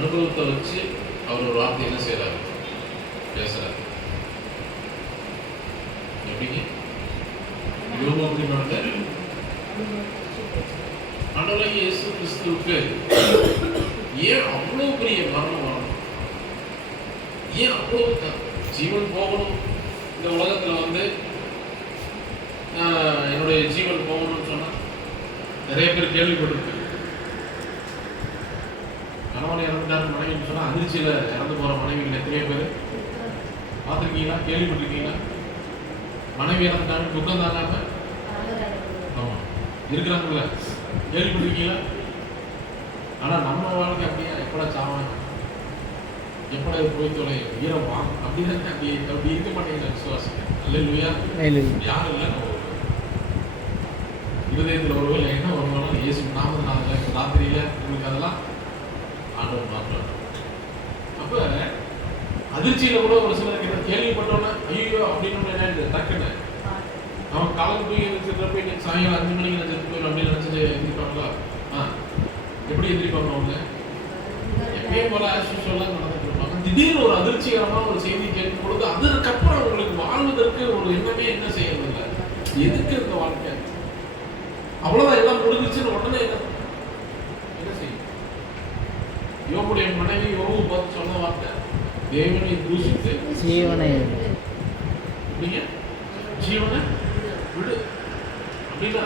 அனுபவத்தை வச்சு அவர் ஒரு வார்த்தை என்ன செய்யறாரு, பேசுறாரு. எப்படிங்க யோபு எப்படி நடந்தாரு? ஆண்டவராகிய இயேசு கிறிஸ்துவுக்கு ஏன் அவ்வளவு பெரிய மரணம் வரணும்? ஏன் அவ்வளவு ஜீவன் போகணும்? இந்த உலகத்துல வந்து என்னுடைய ஜீவன் போகணும்னு சொன்னா நிறைய பேர் கேள்விப்பட்டிருக்கு. கணவன் இறந்துட்டாரு மனைவின்னு சொன்னா அதிர்ச்சியில இறந்து போற மனைவிகள் எத்தனையோ பேர் பார்த்துருக்கீங்களா, கேள்விப்பட்டிருக்கீங்களா? மனைவி இறந்துட்டாங்க துக்கம் தாங்காம ஆமா இருக்கிறாங்கல்ல, கேள்விப்பட்டிருக்கீங்களா? ஆனா நம்ம வாழ்க்கை அப்படியா, எப்படா சாவாங்க, எப்படா போய் தொலை ஈரம் வாங்க அப்படின்னு அப்படி இருக்க மாட்டேங்குது. விசுவாசிங்க அல்லேலூயா. யாரும் இல்லை இருதயத்தில் ஒருவேளை என்ன வருவாலும் இயேசு நாமத்தினால இந்த ராத்திரியில உங்களுக்கு அதெல்லாம் ஆண்டவர் மாற்றார். அப்ப அதிர்ச்சியில கூட ஒரு சிலருக்கு கேள்விப்பட்டோன்னா ஐயோ அப்படின்னு என்ன டக்குன்னு அவன் காலம் போய் எழுந்திருக்கிறப்ப இன்னைக்கு சாயங்காலம் 5 மணிக்கு நான் செத்து போயிடும் அப்படின்னு நினைச்சு எந்திரிப்பாங்களா? எப்படி எந்திரிப்பாங்க? அவங்க எப்பயும் போல ஆஸ்யூஷுவலாக நடந்துட்டு இருப்பாங்க. திடீர்னு ஒரு அதிர்ச்சிகரமான ஒரு செய்தி கேட்கும் பொழுது அதுக்கப்புறம் அவங்களுக்கு வாழ்வதற்கு ஒரு எண்ணமே என்ன செய்யறதில்லை. எதுக்கு இந்த வாழ்க்கை, அவ்வளவுதான் எல்லாம் முடிஞ்சிச்சுன்னு உடனே என்ன செய்யும்? யோபுடைய மனைவி யோபு பார்த்து சொன்ன வார்த்தை, தேவனை தூஷித்து ஜீவனை விடு அப்படின்னா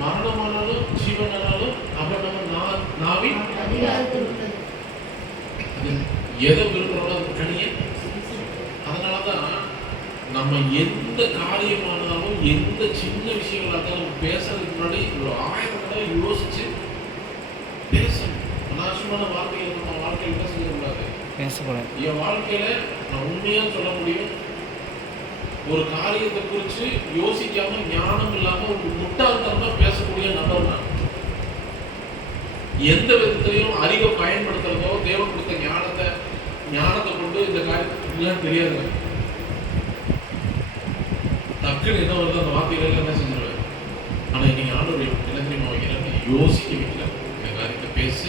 மரணமானாலும் ஜீவனானாலும் அவன் நம்ம நாவின் எதை விரும்புறோம் அது கணிய. அதனாலதான் நம்ம எந்த காரியமானாலும் எந்த சின்ன விஷயங்களா இருந்தாலும் பேசுறதுக்கு முன்னாடி ஒரு 1000 தடவை யோசிச்சு பேசணும். அனாவசியமான வார்த்தைகள் நம்ம வாழ்க்கையில் என்ன செய்யக்கூடாது, பேசக்கூடாது. என் வாழ்க்கையில நான் உண்மையா சொல்ல முடியும், ஒரு காரியத்தை குறித்து யோசிக்காம ஞானம் இல்லாம ஒரு முட்டாள்தனமா பேசக்கூடிய நபர் நான். எந்த விதத்திலையும் அறிவை பயன்படுத்துறதோ தேவன் கொடுத்த ஞானத்தை கொண்டு இந்த காரியத்துக்கு தெரியாது. டக்குன்னு என்ன வருது அந்த வார்த்தைகள் என்ன செஞ்சிருவேன். ஆனா இன்னைக்கு ஆண்டவர் என்ன தெரியுமா வைக்கிறாங்க, யோசிக்க வைக்கிறார். இந்த காரியத்தை பேசு,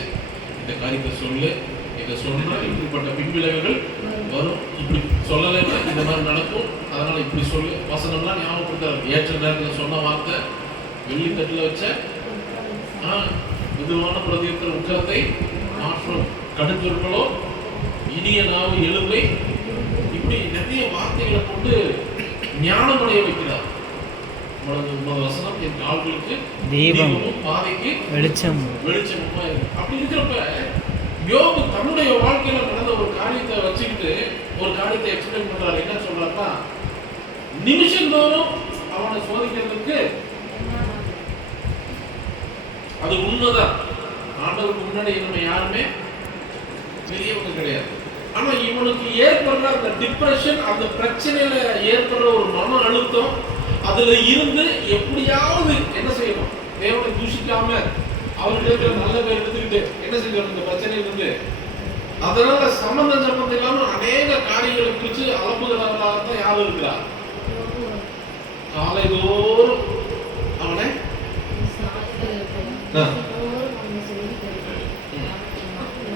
இந்த காரியத்தை சொல்லு, இதை சொன்னா இப்படிப்பட்ட பின்விளைவுகள் வரும், இப்படி சொல்லலைன்னா இந்த மாதிரி நடக்கும், அதனால இப்படி சொல்லு. வசனம்லாம் ஞாபகப்படுத்துறாரு. ஏற்ற நேரத்தில் சொன்ன வார்த்தை வெள்ளித்தட்டில் வச்ச மிதுவான பிரதேசத்தில் உக்கரத்தை மாற்றம், கடுஞ்சொற்களோ இனிய நாவு எலும்பை, இப்படி நிறைய வார்த்தைகளை கொண்டு ஞானமடைய வைக்கிறார். வசனம் என் கால்களுக்கு தீபமும் பாதைக்கு வெளிச்சமுமா இருக்கு. அப்படி இருக்கிறப்ப யோபு தன்னுடைய வாழ்க்கையில நடந்த ஒரு காரியத்தை வச்சுக்கிட்டு ஒரு காரியத்தை எக்ஸ்பிளைன் பண்றாரு. என்ன சொல்றாருன்னா, நிமிஷந்தோறும் அவனை சோதிக்கிறதுக்கு அது உண்மைதான். ஆண்டவருக்கு முன்னாடி நம்ம யாருமே பெரியவங்க கிடையாது. ஆனா இவனுக்கு ஏற்படுற அந்த டிப்ரெஷன், அந்த பிரச்சனையில ஏற்படுற ஒரு மன அழுத்தம், அதுல இருந்து எப்படியாவது என்ன செய்யணும், தேவனை தூஷிக்காம அவர்கிட்ட நல்ல பேர் எடுத்துக்கிட்டு என்ன செஞ்சோம் இந்த பிரச்சனையில இருந்து. அதனால சம்பந்தம் இல்லாம அநேக காரியங்களை குறித்து அலம்புகிறவர்களாகத்தான் யாரும் இருக்கிறார். காலைதோறும் அவனை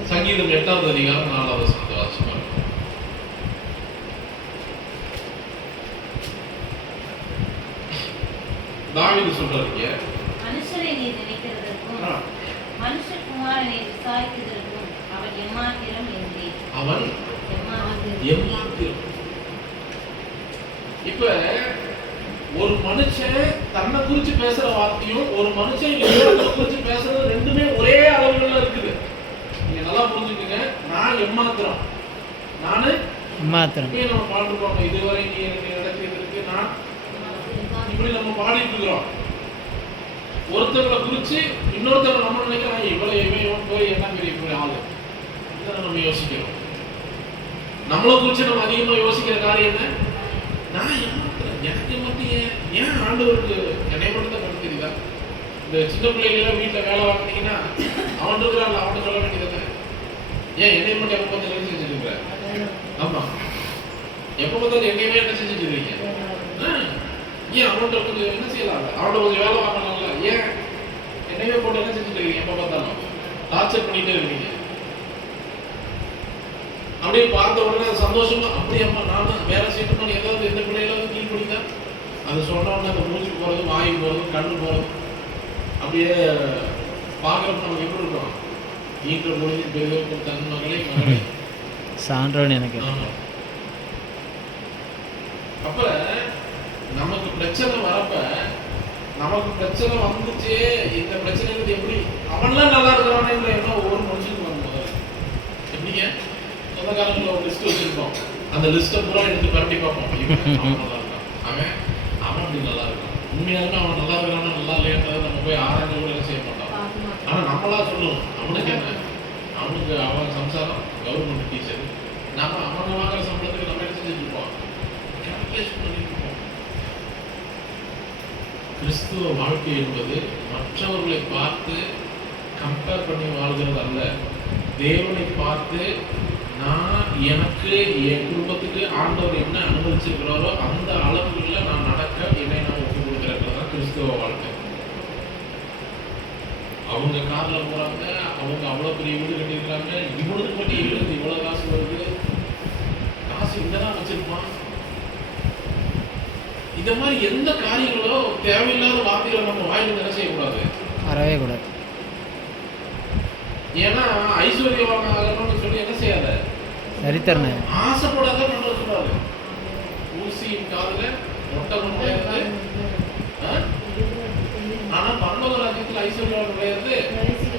சங்கீதம் 8ஆம் அதிகாரம் 4ஆவது வசனத்தை வாசிப்பாங்க. தாவீது சொல்றாரு, மனுஷரை நீ நினைக்கிறதற்கும் மனுஷகுமாரனை விசாரிக்கிறதற்கும் அவன் எம்மாத்திரம் என்றே. அவன் எம்மாத்திரம். இப்ப ஒரு மனுஷன் தன்னை குறிச்சு பேசுற வார்த்தையும் ஒரு மனுஷன் இறைவனை குறிச்சு பேசுறது ரெண்டுமே ஒரே அளவுல இருக்குது. நீங்க நல்லா புரிஞ்சுக்கங்க. நான் எம்மாத்திரம், நானு எம்மாத்திரம். இப்ப நம்ம பாடுறோம், இதுவரை நீ எனக்கு நடத்தியதற்கு நான், இப்படி நம்ம பாடிட்டு இருக்கிறோம். ஒருத்தவங்களை குறிச்சு இன்னொருத்தவங்க நம்ம நினைக்கிறோம், இவன் போய் என்ன பெரிய ஆளு, இதான் நம்ம யோசிக்கிறோம். நம்மளை குறிச்சு நம்ம அதிகமா யோசிக்கிற காரியம் என்ன, நான் ஏமாத்துறேன், எனக்கு மட்டும் ஏன் ஆண்டவருக்கு என்னை மட்டும் தான் படுத்துறீங்களா? இந்த சின்ன பிள்ளைகளெல்லாம் வீட்டில் வேலை வாங்கினீங்கன்னா அவன் இருக்கிறான், அவனை சொல்ல வேண்டியது ஏன் என்னை மட்டும் எப்போ பார்த்தாலும் என்ன செஞ்சுட்டு இருக்கிற? ஆமா, எப்போ பார்த்தாலும் என்னையுமே என்ன செஞ்சுட்டு இருக்கீங்க? ஏன் அவன்கிட்ட கொஞ்சம் என்ன செய்யலாம், அவன்கிட்ட கொஞ்சம் வேலை வாங்கலாம்ல, ஏன் என்னையே போட்டு என்ன செஞ்சுட்டு இருக்கீங்க எப்போ பார்த்தாலும்? டார்ச்சர் பண்ணிட்டே இருக்கீங்க. அப்படியே பார்த்த உடனே சந்தோஷமா அப்படியேம்மா நான் வேலை செய்யணும்னு ஏதாவது எந்த பிள்ளைகளாவது கீழ் பண்ணிட்டா அது சொன்ன உடனே அந்த மூச்சு போகிறது, வாய் போகிறது, கண்ணு போகிறது, அப்படியே பார்க்குறப்ப நமக்கு எப்படி இருக்கும்? ஈன்ற பொழுது பெரிதோருக்கும் தன் மகளே மகளே சான்றோன்னு எனக்கு. அப்ப நமக்கு பிரச்சனை வரப்ப, நமக்கு பிரச்சனை வந்துச்சு, இந்த பிரச்சனை எப்படி அவன்லாம் நல்லா இருக்கிறானே எண்ணம் ஒவ்வொரு மனுஷனுக்கு வந்து முதல்ல எப்படிங்க சொந்தக்காரங்கள ஒரு லிஸ்ட் வச்சிருப்போம். அந்த லிஸ்ட்டை பூரா எடுத்து பரட்டி பார்ப்போம். அவன் நல்லா இருக்கான், அவன் அப்படி நல்லா இருக்கான். உண்மையாலுமே அவன் நல்லா இருக்கிறானா நல்லா இல்லையான்றதை நம்ம போய் ஆராய்ச்சி கூட செய்ய மாட்டோம். ஆனா நம்மளா சொல்லுவோம், அவனுக்கு என்ன, அவனுக்கு அவன் சம்சாரம் கவர்மெண்ட் டீச்சர், நம்ம அவங்க வாங்குற சம்பளத்துக்கு நம்ம என்ன செஞ்சுட்டு இருப்போம், கால்குலேஷன் பண்ணிட்டு இருப்போம். கிறிஸ்துவ வாழ்க்கை என்பது மற்றவர்களை பார்த்து கம்பேர் பண்ணி வாழ்கிறது அல்ல. தேவனை பார்த்து நான் எனக்கு என் குடும்பத்துக்கு ஆண்டவர் என்ன அனுமதிச்சிருக்கிறாரோ அந்த அளவுகளில் நான் நடக்க என்னை நான் ஒப்பு கொடுக்குறது தான் கிறிஸ்துவ வாழ்க்கை. அவங்க கார்ல போறாங்க, அவங்க அவ்வளவு பெரிய வீடு கட்டியிருக்கிறாங்க, இவனுக்கு மட்டும் எழுந்து இவ்வளவு காசு வருது, காசு இங்கதான் வச்சிருப்பான். இந்த மாதிரி எந்த காரியங்களோ தேவையில்லாத வார்த்தைகளை நம்ம வாயில என்ன செய்யக்கூடாது, வரவே கூடாது. ஏன்னா ஐஸ்வர்யவான ஆகணும்னு சொல்லி என்ன செய்யாத, சரித்தரனே ஆசைப்படாத பண்ண சொல்றாரு. ஊசியின் காதுல ஒட்டகம் நுழையாது, ஆனா பரலோக ராஜ்யத்துல ஐஸ்வர்யவான் நுழையாது.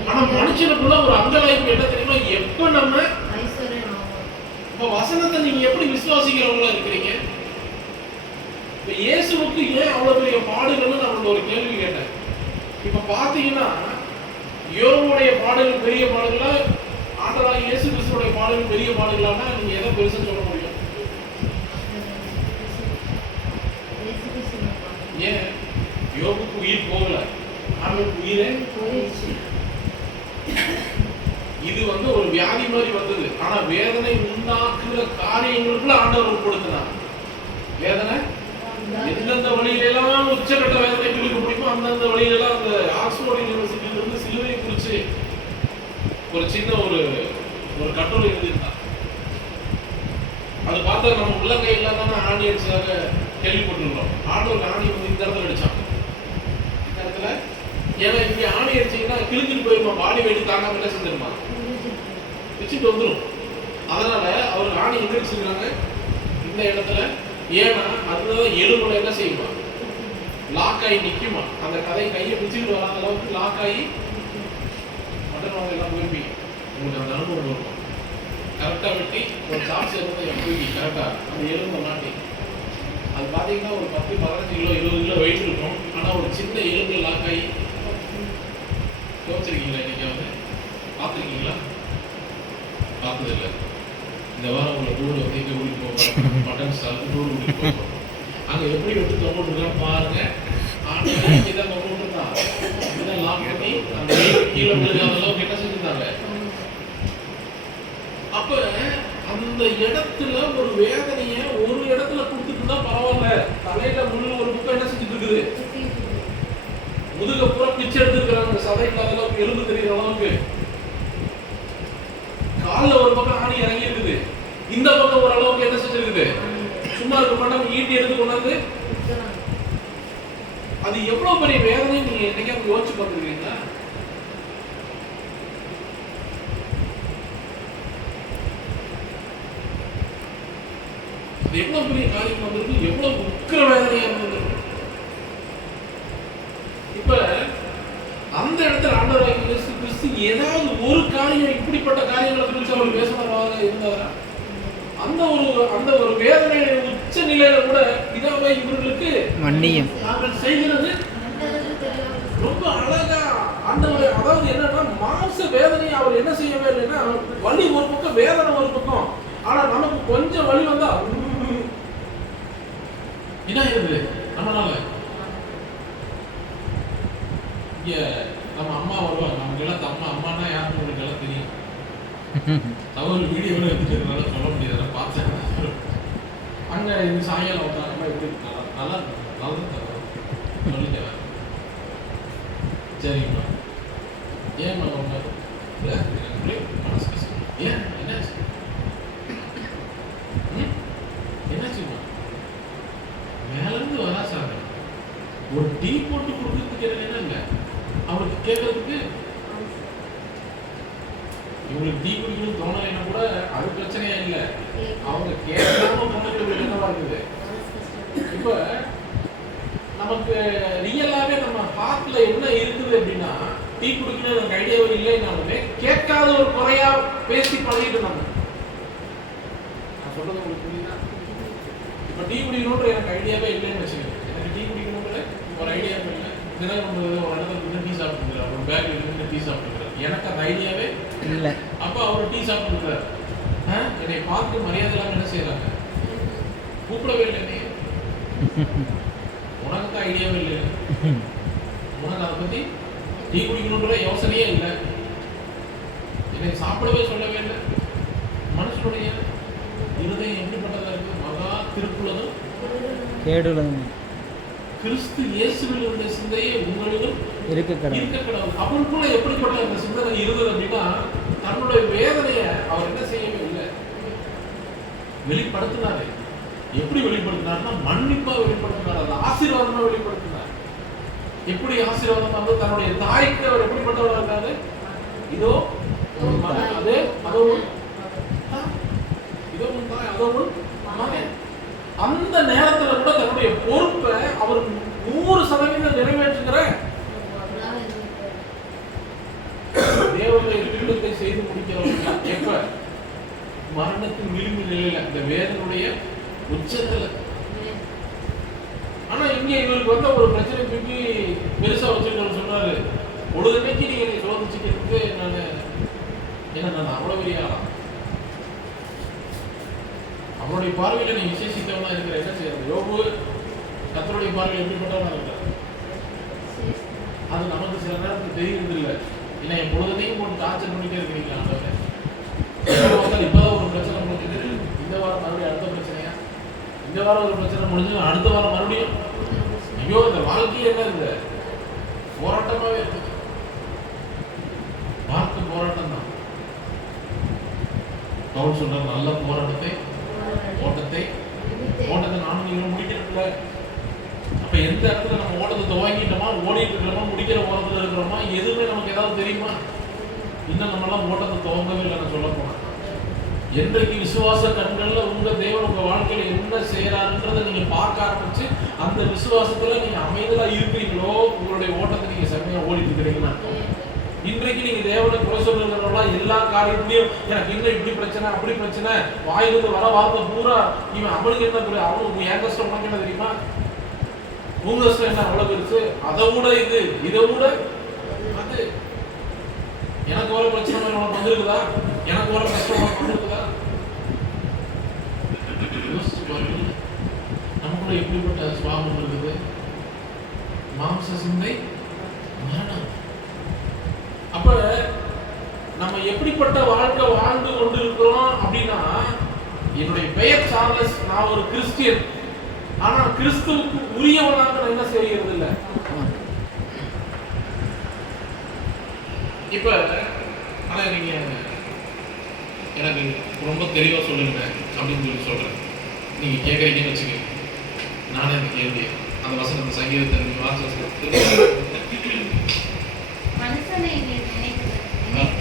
ஆனா மனுஷனுக்குள்ள ஒரு அங்கலாய்ப்பு என்ன தெரியுமா, எப்ப நம்ம இப்ப வசனத்தை நீங்க எப்படி விசுவாசிக்கிறவங்களா இருக்கிறீங்க? இப்ப இயேசுவுக்கு ஏன் அவ்வளவு பெரிய பாடுகள்னு நம்மளோட ஒரு கேள்வி கேட்டேன். இப்ப பாத்தீங்கன்னா யோபுடைய பாடல்கள் பெரிய பாடல்களா, ஆண்டவராகிய இயேசு கிறிஸ்துவோட பாடல்கள் பெரிய பாடல்களானா நீங்க எதை பெருசுன்னு சொல்ல முடியும்? ஏன் யோபுக்கு உயிர் போகல, ஆண்டவருக்கு உயிரே போயிடுச்சு. இது ஒரு வியாதி மாதிரி வந்தது. ஆனா வேதனை உண்டாக்குற காரியங்களுக்குள்ள ஆண்டவர் உட்படுத்தினார். வேதனை எந்தெந்த வழியிலெல்லாம் உச்சகட்ட வேதனை கொடுக்க முடியுமோ அந்தந்த வழியிலெல்லாம் அந்த ஆக்ஸ்போர்ட் யூனிவர்சிட்டியில இருந்து சிலுவையை குறிச்சு ஒரு சின்ன ஒரு கட்டுரை எழுதியிருந்தார். அது பார்த்தா நம்ம உள்ளங்கை இல்லாம ஆணி அடிச்சதாக கேள்விப்பட்டிருக்கோம். ஆண்டவர் ஆணி இந்த இடத்துல அடிச்சாங்க. இந்த இடத்துல ஏன்னா இப்படி ஆணி அடிச்சீங்கன்னா கிழிஞ்சிட்டு போயிருமா, பாடி வெயிட்டு தாங்காம என்ன செஞ்சிருமா, வச்சுட்டு வந்துடும். அதனால அவர் ஆணி எங்க அடிச்சிருக்காங்க, இந்த இடத்துல. ஏன்னா அதுதான் எலும்புல என்ன செய்யுமா, லாக் ஆகி நிக்குமா. அந்த கதை கையை பிடிச்சிட்டு வராத அளவுக்கு லாக் ஆகி மட்டன் வாங்க எல்லாம் போயிருப்பீங்க. உங்களுக்கு அந்த அனுபவம் இருக்கும். கரெக்டா வெட்டி ஒரு சாப்ஸ் இருந்தால் எப்படி கரெக்டா அந்த எலும்பை மாட்டி, அது பார்த்தீங்கன்னா ஒரு 10, 15 கிலோ 20 கிலோ வெயிட் இருக்கும். ஆனா ஒரு சின்ன எலும்பு லாக் ஆகி யோசிச்சிருக்கீங்களா? இன்னைக்கு பார்த்துருக்கீங்களா? பார்த்தது இல்லை. இந்த வாரம் உங்களை டூர் எங்கே கூட்டிட்டு போகிறோம், மட்டன் ஸ்டாலுக்கு டூர் கூட்டிட்டு போகிறோம். அங்கே எப்படி எடுத்து தொங்கிட்டு பாருங்க. ஆனால் இதை தொங்கிட்டு தான் இதை லாக் பண்ணி அந்த கீழே விழுகாத அளவுக்கு என்ன செஞ்சுருந்தாங்க. அப்ப அந்த இடத்துல ஒரு வேதனைய ஒரு இடத்துல கொடுத்துட்டு தான் பரவாயில்ல. தலையில முள்ளு ஒரு பக்கம் என்ன செஞ்சுட்டு இருக்குது, முதுக பூரா பிச்சை எடுத்துருக்காங்க. சதை இல்லாத அளவுக்கு, எலும்பு தெரிகிற அளவுக்கு. காலில் ஒரு பக்கம் ஆணி இறங்கி இருக்குது, இந்த பக்கம் ஒரு அளவுக்கு என்ன செஞ்சிருக்குது, சும்மா இருக்க மாட்டாங்க ஈட்டி எடுத்து கொண்டாந்து. அது எவ்வளவு பெரிய வேதனை நீங்க என்னைக்கு யோசிச்சு பார்த்துருக்கீங்களா? எவ்வளவு பெரிய காரியம் வந்திருக்கு, எவ்வளவு உக்கிர வேதனையா இருந்திருக்கு. இப்ப அந்த இடத்துல ஆண்டவராகிய இயேசு கிறிஸ்து ஏதாவது ஒரு காரியம் இப்படிப்பட்ட காரியங்களை குறித்து அவர் பேசுனதாக இருந்தாரா? அந்த ஒரு வேதனை உச்ச நிலையில கூட இதாவே இவர்களுக்கு மன்னியும் நாங்கள் செய்கிறது ரொம்ப அழகா ஆண்டவர். அதாவது என்னன்னா மாம்ச வேதனை அவர் என்ன செய்யவே இல்லைன்னா, வலி ஒரு பக்கம், வேதனை ஒரு பக்கம். ஆனா நமக்கு கொஞ்சம் வலி வந்தா என்ன இருக்குது நம்மளால. இங்க நம்ம அம்மா வருவாங்க, நமக்கு எல்லாம் அம்மா அம்மானா யாருன்னு உங்களுக்கு எல்லாம் தெரியும். அவர் வீடியோவில் எடுத்துக்கிறதுனால சொல்ல முடியாது, நான் பார்த்தேன். அங்கே இந்த சாயங்காலம் வந்தாங்கன்னா எப்படி இருக்காங்க, நல்லா சொல்லிக்கிறேன். சரிங்கம்மா, ஏம்மா உங்க இல்ல, எனக்குள்ளே மனசு கஷ்டம். ஏன் என்னாச்சு? என்னாச்சுமா? மேல இருந்து வரா சார், ஒரு டீ போட்டு கொடுக்கறதுக்கு என்னங்க அவருக்கு கேட்கறதுக்கு, இவங்களுக்கு டீ குடிக்கணும்னு தோணலைன்னா கூட அது பிரச்சனையா இல்லை, அவங்க கேட்காம பண்ணக்கூடிய என்னவா இருக்குது. இப்ப நமக்கு ரியலாவே நம்ம ஹார்ட்ல என்ன இருக்குது அப்படின்னா, டீ குடிக்கணும் எனக்கு ஐடியாவே இல்லைன்னாலுமே கேட்காத ஒரு குறையா பேசி பழகிட்டு நம்ம. நான் சொல்றது உங்களுக்கு புரியுதா? இப்ப டீ குடிக்கணும்ன்ற எனக்கு ஐடியாவே இல்லைன்னு வச்சுக்கோங்க, எனக்கு டீ குடிக்கணும்ன்ற ஒரு ஐடியாவே இல்லை, தினம் நம்ம ஒரு இடத்துல டீ சாப்பிட்டுருக்காரு, ஒரு பேக்ல இருந்து டீ சாப்பிட்டுருக்காரு, எனக்கு அந்த ஐடியாவே இல்லை. அப்ப அவர் டீ சாப்பிட்டுருக்காரு, என்னை பார்த்து மரியாதை இல்லாம என்ன செய்யறாங்க, கூப்பிடவே இல்லை, என்னைய உனக்கு தான் ஐடியாவே இல்லை, உனக்கு அதை பத்தி டீ குடிக்கணும்ன்ற யோசனையே இல்லை, என்னை சாப்பிடவே சொல்லவே இல்லை. மனுஷனுடைய இருதயம் எப்படிப்பட்டதா இருக்கு, மகா திருப்புள்ளதும் கேடுள்ளதும் கிறிஸ்து இயேசுவில் இருந்த சிந்தையே உங்களிலும் இருக்க கடவுள். அவருக்குள்ள எப்படிப்பட்ட அந்த சிந்தனை இருந்தது அப்படின்னா, தன்னுடைய வேதனையை அவர் என்ன செய்யவே இல்லை, வெளிப்படுத்தினாரு. எப்படி வெளிப்படுத்தினார்னா மன்னிப்பா வெளிப்படுத்தினார், அந்த ஆசீர்வாதமா வெளிப்படுத்தினார். எப்படி ஆசீர்வாதம் வந்து தன்னுடைய தாய்க்கு அவர் எப்படிப்பட்டவராக இருக்காரு, இதோ உன் மகன், அதோ அதோ இதோ உன் தாய், அதோ உன் மகன். அந்த நேரத்துல கூட தன்னுடைய பொறுப்பை அவர் 100% நிறைவேற்றுகிற தேவனுடைய திட்டத்தை செய்து முடிக்கிறவங்க எப்ப, மரணத்தின் விளிம்பு நிலையில, இந்த வேதனுடைய உச்சத்துல. ஆனா இங்க இவருக்கு வந்து ஒரு பிரச்சனை தூக்கி பெருசா வச்சுட்டு சொன்னாரு, பொழுதுமைக்கு நீங்க என்னை சோதிச்சுக்கிறதுக்கு நான் அவ்வளவு பெரிய ஆளா, அவருடைய பார்வையில நீ விசேஷித்தவனா இருக்கிற, என்ன செய்யறது. யோபு கர்த்தருடைய பார்வையில் எப்படிப்பட்டவனா இருக்கிறார், அது நமக்கு சில நேரத்துக்கு தெரியுறது இல்லை. ஏன்னா என் பொழுதுனையும் போட்டு டார்ச்சர் பண்ணிட்டே இருக்கிறீங்களா ஆண்டவரே, இப்பதான் ஒரு பிரச்சனை முடிஞ்சது, இந்த வாரம் மறுபடியும் அடுத்த பிரச்சனையா, இந்த வாரம் ஒரு பிரச்சனை முடிஞ்சது, அடுத்த வாரம் மறுபடியும். ஐயோ, இந்த வாழ்க்கையே என்ன இருக்கு, போராட்டமாவே இருக்கு, வாழ்க்கை போராட்டம் தான். பவுல் சொல்ற நல்ல போராட்டத்தை ஓட்டத்தை நானும் நீங்களும் முடிக்கிறதுல. அப்ப எந்த இடத்துல நம்ம ஓட்டத்தை துவங்கிட்டோமா, ஓடிட்டு இருக்கிறோமா, முடிக்கிற ஓட்டத்துல இருக்கிறோமா, எதுவுமே நமக்கு ஏதாவது தெரியுமா? இன்னும் நம்ம எல்லாம் ஓட்டத்தை துவங்கவே இல்லை. நான் சொல்ல போனேன், என்றைக்கு விசுவாச கண்கள்ல உங்க தேவன் உங்க வாழ்க்கையில என்ன செய்யறாருன்றதை நீங்க பார்க்க ஆரம்பிச்சு அந்த விசுவாசத்துல நீங்க அமைதலா இருக்கிறீங்களோ, உங்களுடைய ஓட்டத்தை நீங்க செம்மையா ஓடிட்டு இருக்கிறீங்கன்னா. இன்றைக்கு நீங்க தேவனை குறை சொல்லுறவங்களா, எல்லா காரியத்திலையும் எனக்கு இன்னும் இப்படி பிரச்சனை அப்படி பிரச்சனை, வாயிலிருந்து வர வார்த்தை பூரா இவன் அவனுக்கு என்ன தெரியும், அவனுக்கு என் கஷ்டம் உனக்கு என்ன தெரியுமா, உங்க கஷ்டம் என்ன அவ்வளவு பெருசு, அதை விட இது, இதை விட அது, எனக்கு ஒரு பிரச்சனை உனக்கு வந்திருக்குதா, எனக்கு ஒரு கஷ்டம் உனக்கு வந்திருக்குதா. நமக்குள்ள எப்படிப்பட்ட சுவாபம் இருக்குது, மாம்ச சிந்தை, மரணம். அப்ப நம்ம எப்படிப்பட்ட வாழ்க்கை வாழ்ந்து கொண்டு இருக்கிறோம் அப்படின்னா, என்னுடைய பெயர் சார்லஸ், நான் ஒரு கிறிஸ்டியன், ஆனா கிறிஸ்துவுக்கு உரியவனாக நான் என்ன செய்யறது இல்லை. இப்ப ஆனா நீங்க எனக்கு ரொம்ப தெளிவா சொல்லுங்க அப்படின்னு சொல்லி சொல்றேன், நீங்க கேட்கறீங்கன்னு வச்சுக்கோங்க. நானே அந்த கேள்வி, அந்த வசனத்தை சங்கீதத்தை நீங்க வாசிச்சு மனுஷனை நினைக்கிறதுக்கும்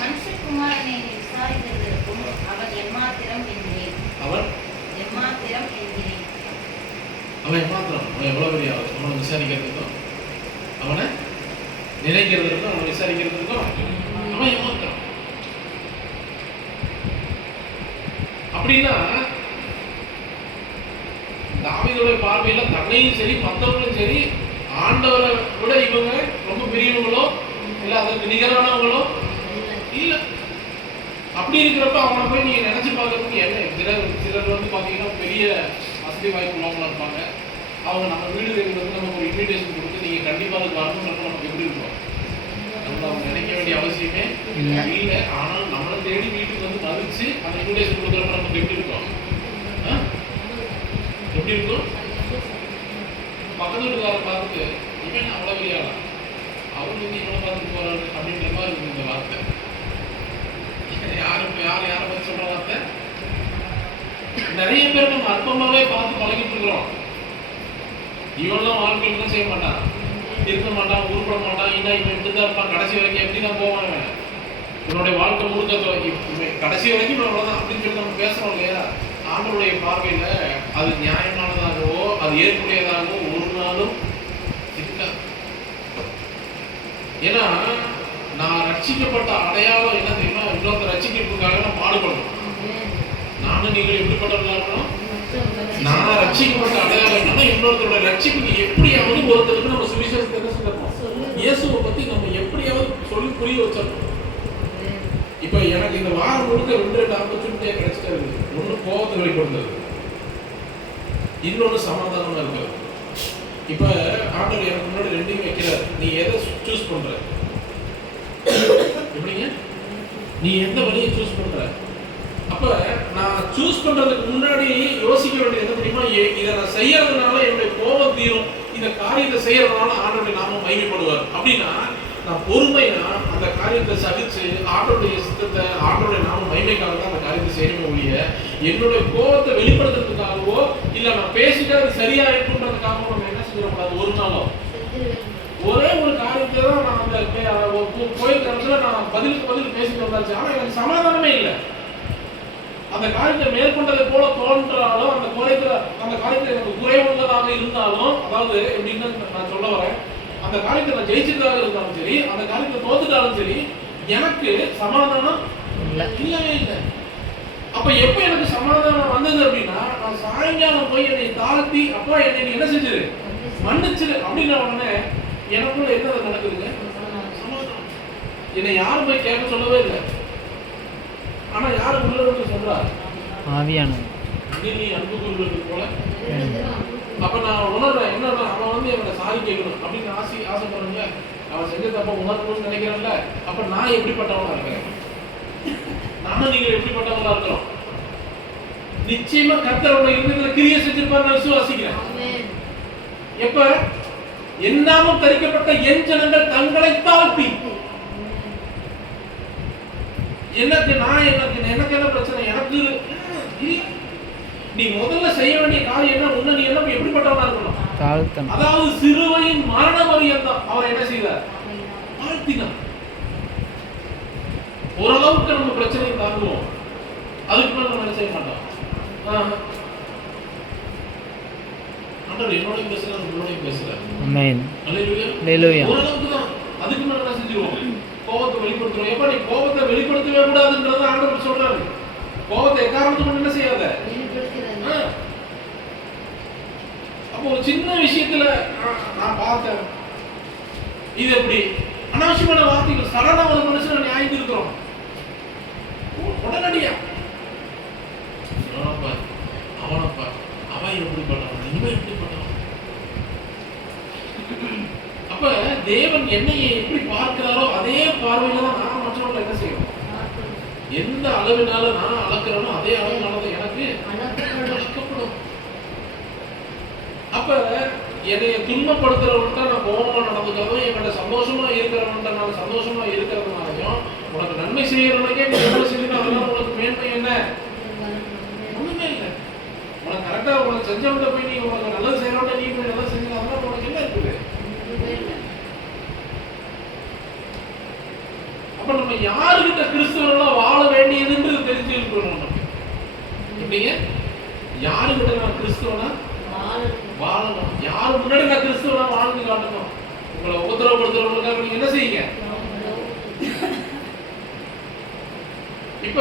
மனுஷகுமாரனை விசாரிக்கிறதற்கும் அவன் எம்மாத்திரம் என்கிறேன். அவன் எம்மாத்திரம், அவன் எவ்வளவு பெரிய ஆள், அவனை விசாரிக்கிறதுக்கும் அவனை நினைக்கிறதுக்கும் அவனை விசாரிக்கிறதுக்கும் அவன் எம்மாத்திரம். அப்படின்னா தாவீதுடைய பார்வையில தன்னையும் சரி மற்றவங்களும் சரி ஆண்டவரை விட இவங்க ரொம்ப பெரியவங்களோ இல்ல அதற்கு நிகரானவங்களோ இல்ல. அப்படி இருக்கிறப்ப அவனை போய் நீங்க நினைச்சு பார்க்கறதுக்கு என்ன, சிலர் வந்து பாத்தீங்கன்னா பெரிய வசதி வாய்ப்பு உள்ளவங்களா இருப்பாங்க, அவங்க நம்ம வீடு தேடி வந்து நமக்கு ஒரு இன்விடேஷன் கொடுத்து நீங்க கண்டிப்பா அதுக்கு வரணும்ன்றப்ப நமக்கு எப்படி இருக்கும், நம்ம அவங்க நினைக்க வேண்டிய அவசியமே இல்லை. ஆனால் நம்மளை தேடி வீட்டுக்கு வந்து மதிச்சு அந்த இன்விடேஷன் கொடுக்குறப்ப நமக்கு எப்படி இருக்கும், எப்படி இருக்கும். பக்கத்து வீட்டுக்காரர் பார்த்துட்டு இவன் அவ்வளவு பெரிய ஆளா, அவர் வந்து இவனை பார்த்துட்டு போறாரு அப்படின்ற மாதிரி இருக்கு இந்த வார்த்தை. யாரை பத்தி சொல்ற வார்த்தை? நிறைய பேர் நம்ம அற்பமாவே பார்த்து பழகிட்டு இருக்கிறோம். இவன்லாம் வாழ்க்கையில் என்ன செய்ய மாட்டான், இருக்க மாட்டான், உருப்பட மாட்டான், இன்னும் இவன் இப்படிதான் இருப்பான், கடைசி வரைக்கும் எப்படி தான் போவான், இவனுடைய வாழ்க்கை முழுக்க கடைசி வரைக்கும் அவ்வளவுதான் அப்படின்னு சொல்லி நம்ம பேசுறோம் இல்லையா? ஆண்டவருடைய பார்வையில அது நியாயமானதாகவோ அது ஏற்புடையதாகவோ ஒரு நாளும் இருக்காது. ஏன்னா நான் ரட்சிக்கப்பட்ட அடையாளம் என்ன தெரியுமா? இன்னொருத்த ரட்சிக்கிறதுக்காக நான் பாடுபடணும். நானும் நீங்கள் எப்படிப்பட்டவர்களா இருக்கணும்? நான் ரட்சிக்கப்பட்ட அடையாளம் என்னன்னா இன்னொருத்தரோட ரட்சிப்புக்கு எப்படியாவது ஒருத்தருக்கு நம்ம சுவிசேஷத்தை என்ன சொல்லணும், இயேசுவை பத்தி நம்ம எப்படியாவது சொல்லி புரிய வச்சிடணும். இப்ப எனக்கு இந்த வாரம் முழுக்க 2 ஆப்பர்ச்சுனிட்டியா கிடைச்சிட்டே இருக்குது. ஒண்ணு கோபத்தை வெளிப்படுத்துறது, இன்னொன்னு சமாதானமா இருக்கிறது. இப்ப ஆண்டவர் எனக்கு முன்னாடி 2 வைக்கிறார். நீ எதை சூஸ் பண்ற? எப்படிங்க நீ எந்த வழியை சூஸ் பண்ற? அப்ப நான் சூஸ் பண்றதுக்கு முன்னாடி யோசிக்க வேண்டியது என்ன தெரியுமா? இதை நான் செய்யறதுனால என்னுடைய கோபம் தீரும், இந்த காரியத்தை செய்யறதுனால ஆண்டவருடைய நாமம் மகிமைப்படுவார் அப்படின்னா நான் பொறுமையா அந்த காரியத்தை சகிச்சு ஆண்டவருடைய சித்தத்தை ஆண்டவருடைய நாமம் மகிமைக்காக தான் அந்த காரியத்தை செய்யணுமே ஒழிய என்னுடைய கோபத்தை வெளிப்படுத்துறதுக்காகவோ இல்ல நான் பேசிட்டு அது சரியா இருக்குன்றதுக்காகவோ நம்ம என்ன செய்யக்கூடாது. ஒரு நாளும் ஒரே ஒரு காரியத்தை தான் நான் அந்த கோயில் இடத்துல நான் பதிலுக்கு பதில் பேசிட்டு வந்தாச்சு. ஆனா எனக்கு சமாதானமே இல்லை. அந்த காரியத்தை மேற்கொண்டதை போல தோன்றாலும் அந்த காரியத்தில் எனக்கு குறைவுள்ளதாக இருந்தாலும், அதாவது எப்படின்னு நான் சொல்ல வரேன், அந்த காரியத்தை நான் ஜெயிச்சதாக இருந்தாலும் சரி, அந்த காரியத்தை தோத்துட்டாலும் சரி, எனக்கு சமாதானம் இல்லவே இல்லை. அப்ப எப்ப எனக்கு சமாதானம் வந்தது அப்படின்னா, நான் சாயங்காலம் போய் என்னை தாழ்த்தி அப்பா என்னை நீ என்ன செஞ்சிரு, மன்னிச்சிரு அப்படின்ன உடனே எனக்குள்ள என்ன நடக்குதுங்க? சமாதானம். என்னை யாரும் போய் கேட்க சொல்லவே இல்லை. ஆனா யாரு உள்ள சொல்றா? ஆவியானவர். நீ அன்பு கூறுவது போல. அப்ப நான் உணர்றேன் என்ன, அவன் வந்து என்னோட சாரி கேட்கணும் அப்படின்னு ஆசைப்படுறேன்ல, அவன் செஞ்ச தப்ப உணரணும்னு நினைக்கிறேன்ல, அப்ப நான் எப்படிப்பட்டவனா இருக்கிறேன்? நானும் நீங்க எப்படிப்பட்டவங்களா இருக்கிறோம்? நிச்சயமா கர்த்தரோட இருந்ததுல கிரியை செஞ்சிருப்பார் நான் விசுவாசிக்கிறேன். எப்ப என்னாலும் தரிக்கப்பட்ட என் ஜனங்கள் தங்களை தாழ்த்தி, எனக்கு என்ன பிரச்சனை? எனக்கு நீ முதல்ல செய்ய வேண்டிய காரியம் என்ன? உன்ன நீ என்ன எப்படிப்பட்டவனா இருக்கணும்? அதாவது சிறுவையின் மரண பரியந்தம் அவர் என்ன செய்தார்? தாழ்த்தினார். ஓரளவுக்கு நம்ம பிரச்சனையை தாங்குவோம், அதுக்கு மேல நம்ம என்ன செய்ய மாட்டோம். ஆண்டவர் என்னோட பேசுறாரு, உங்களோட பேசுறாரு. ஆமென். அல்லேலூயா. ஓரளவுக்கு தான், அதுக்கு மேல என்ன செஞ்சிருவோம்? கோபத்தை வெளிப்படுத்துறோம். எப்ப நீ கோபத்தை வெளிப்படுத்தவே கூடாதுன்றது ஆண்டவர் சொல்றாரு. கோபத்தை எக்காரணத்துக்கு என்ன செய்யாத. அப்போ ஒரு சின்ன விஷயத்துல நான் பார்த்தேன், இது எப்படி அனாவசியமான வார்த்தைகள் சடனா ஒரு மனுஷனை நியாயம் இருக்கிறோம் உடனடியா. அவனப்பா அவன் எப்படி பண்ணான், இவன் எப்படி பண்ணான். அப்ப தேவன் என்னையை எப்படி பார்க்கிறாரோ அதே பார்வையில தான் நான் மற்றவங்களை என்ன செய்யணும். எந்த அளவினால நான் அளக்கிறேனோ அதே அளவினாலதான் எனக்கு அளக்கப்படும். அப்ப என்னைய துன்பப்படுத்துறவன்ட்ட நான் கோபமா நடந்துக்கிறதும், என்கிட்ட சந்தோஷமா இருக்கிறவன்ட்ட நான் சந்தோஷமா இருக்கிறதுனாலையும், உனக்கு நன்மை செய்யறவனுக்கே நீ நன்மை செய்யணும், அதனால உனக்கு மேன்மை என்ன? ஒண்ணுமே இல்லை. உனக்கு கரெக்டா உனக்கு செஞ்சவன்ட்ட போய் நீ உனக்கு நல்லது செய்யறவன்ட்ட நீ போய் நல்லது செஞ்சு அதனால உனக்கு என்ன இருக்குது? அப்ப நம்ம யாருகிட்ட கிறிஸ்துவனா வாழ வேண்டியதுன்றது தெரிஞ்சு இருக்கணும். நமக்கு எப்படிங்க யாருகிட்ட நான் கிறிஸ்துவனா வாழணும், யாரு முன்னாடி நான் கிறிஸ்துவனா வாழ்ந்து காட்டணும். உங்களை உபத்திரவப்படுத்துறவங்களுக்காக நீங்க என்ன செய்யுங்க? இப்ப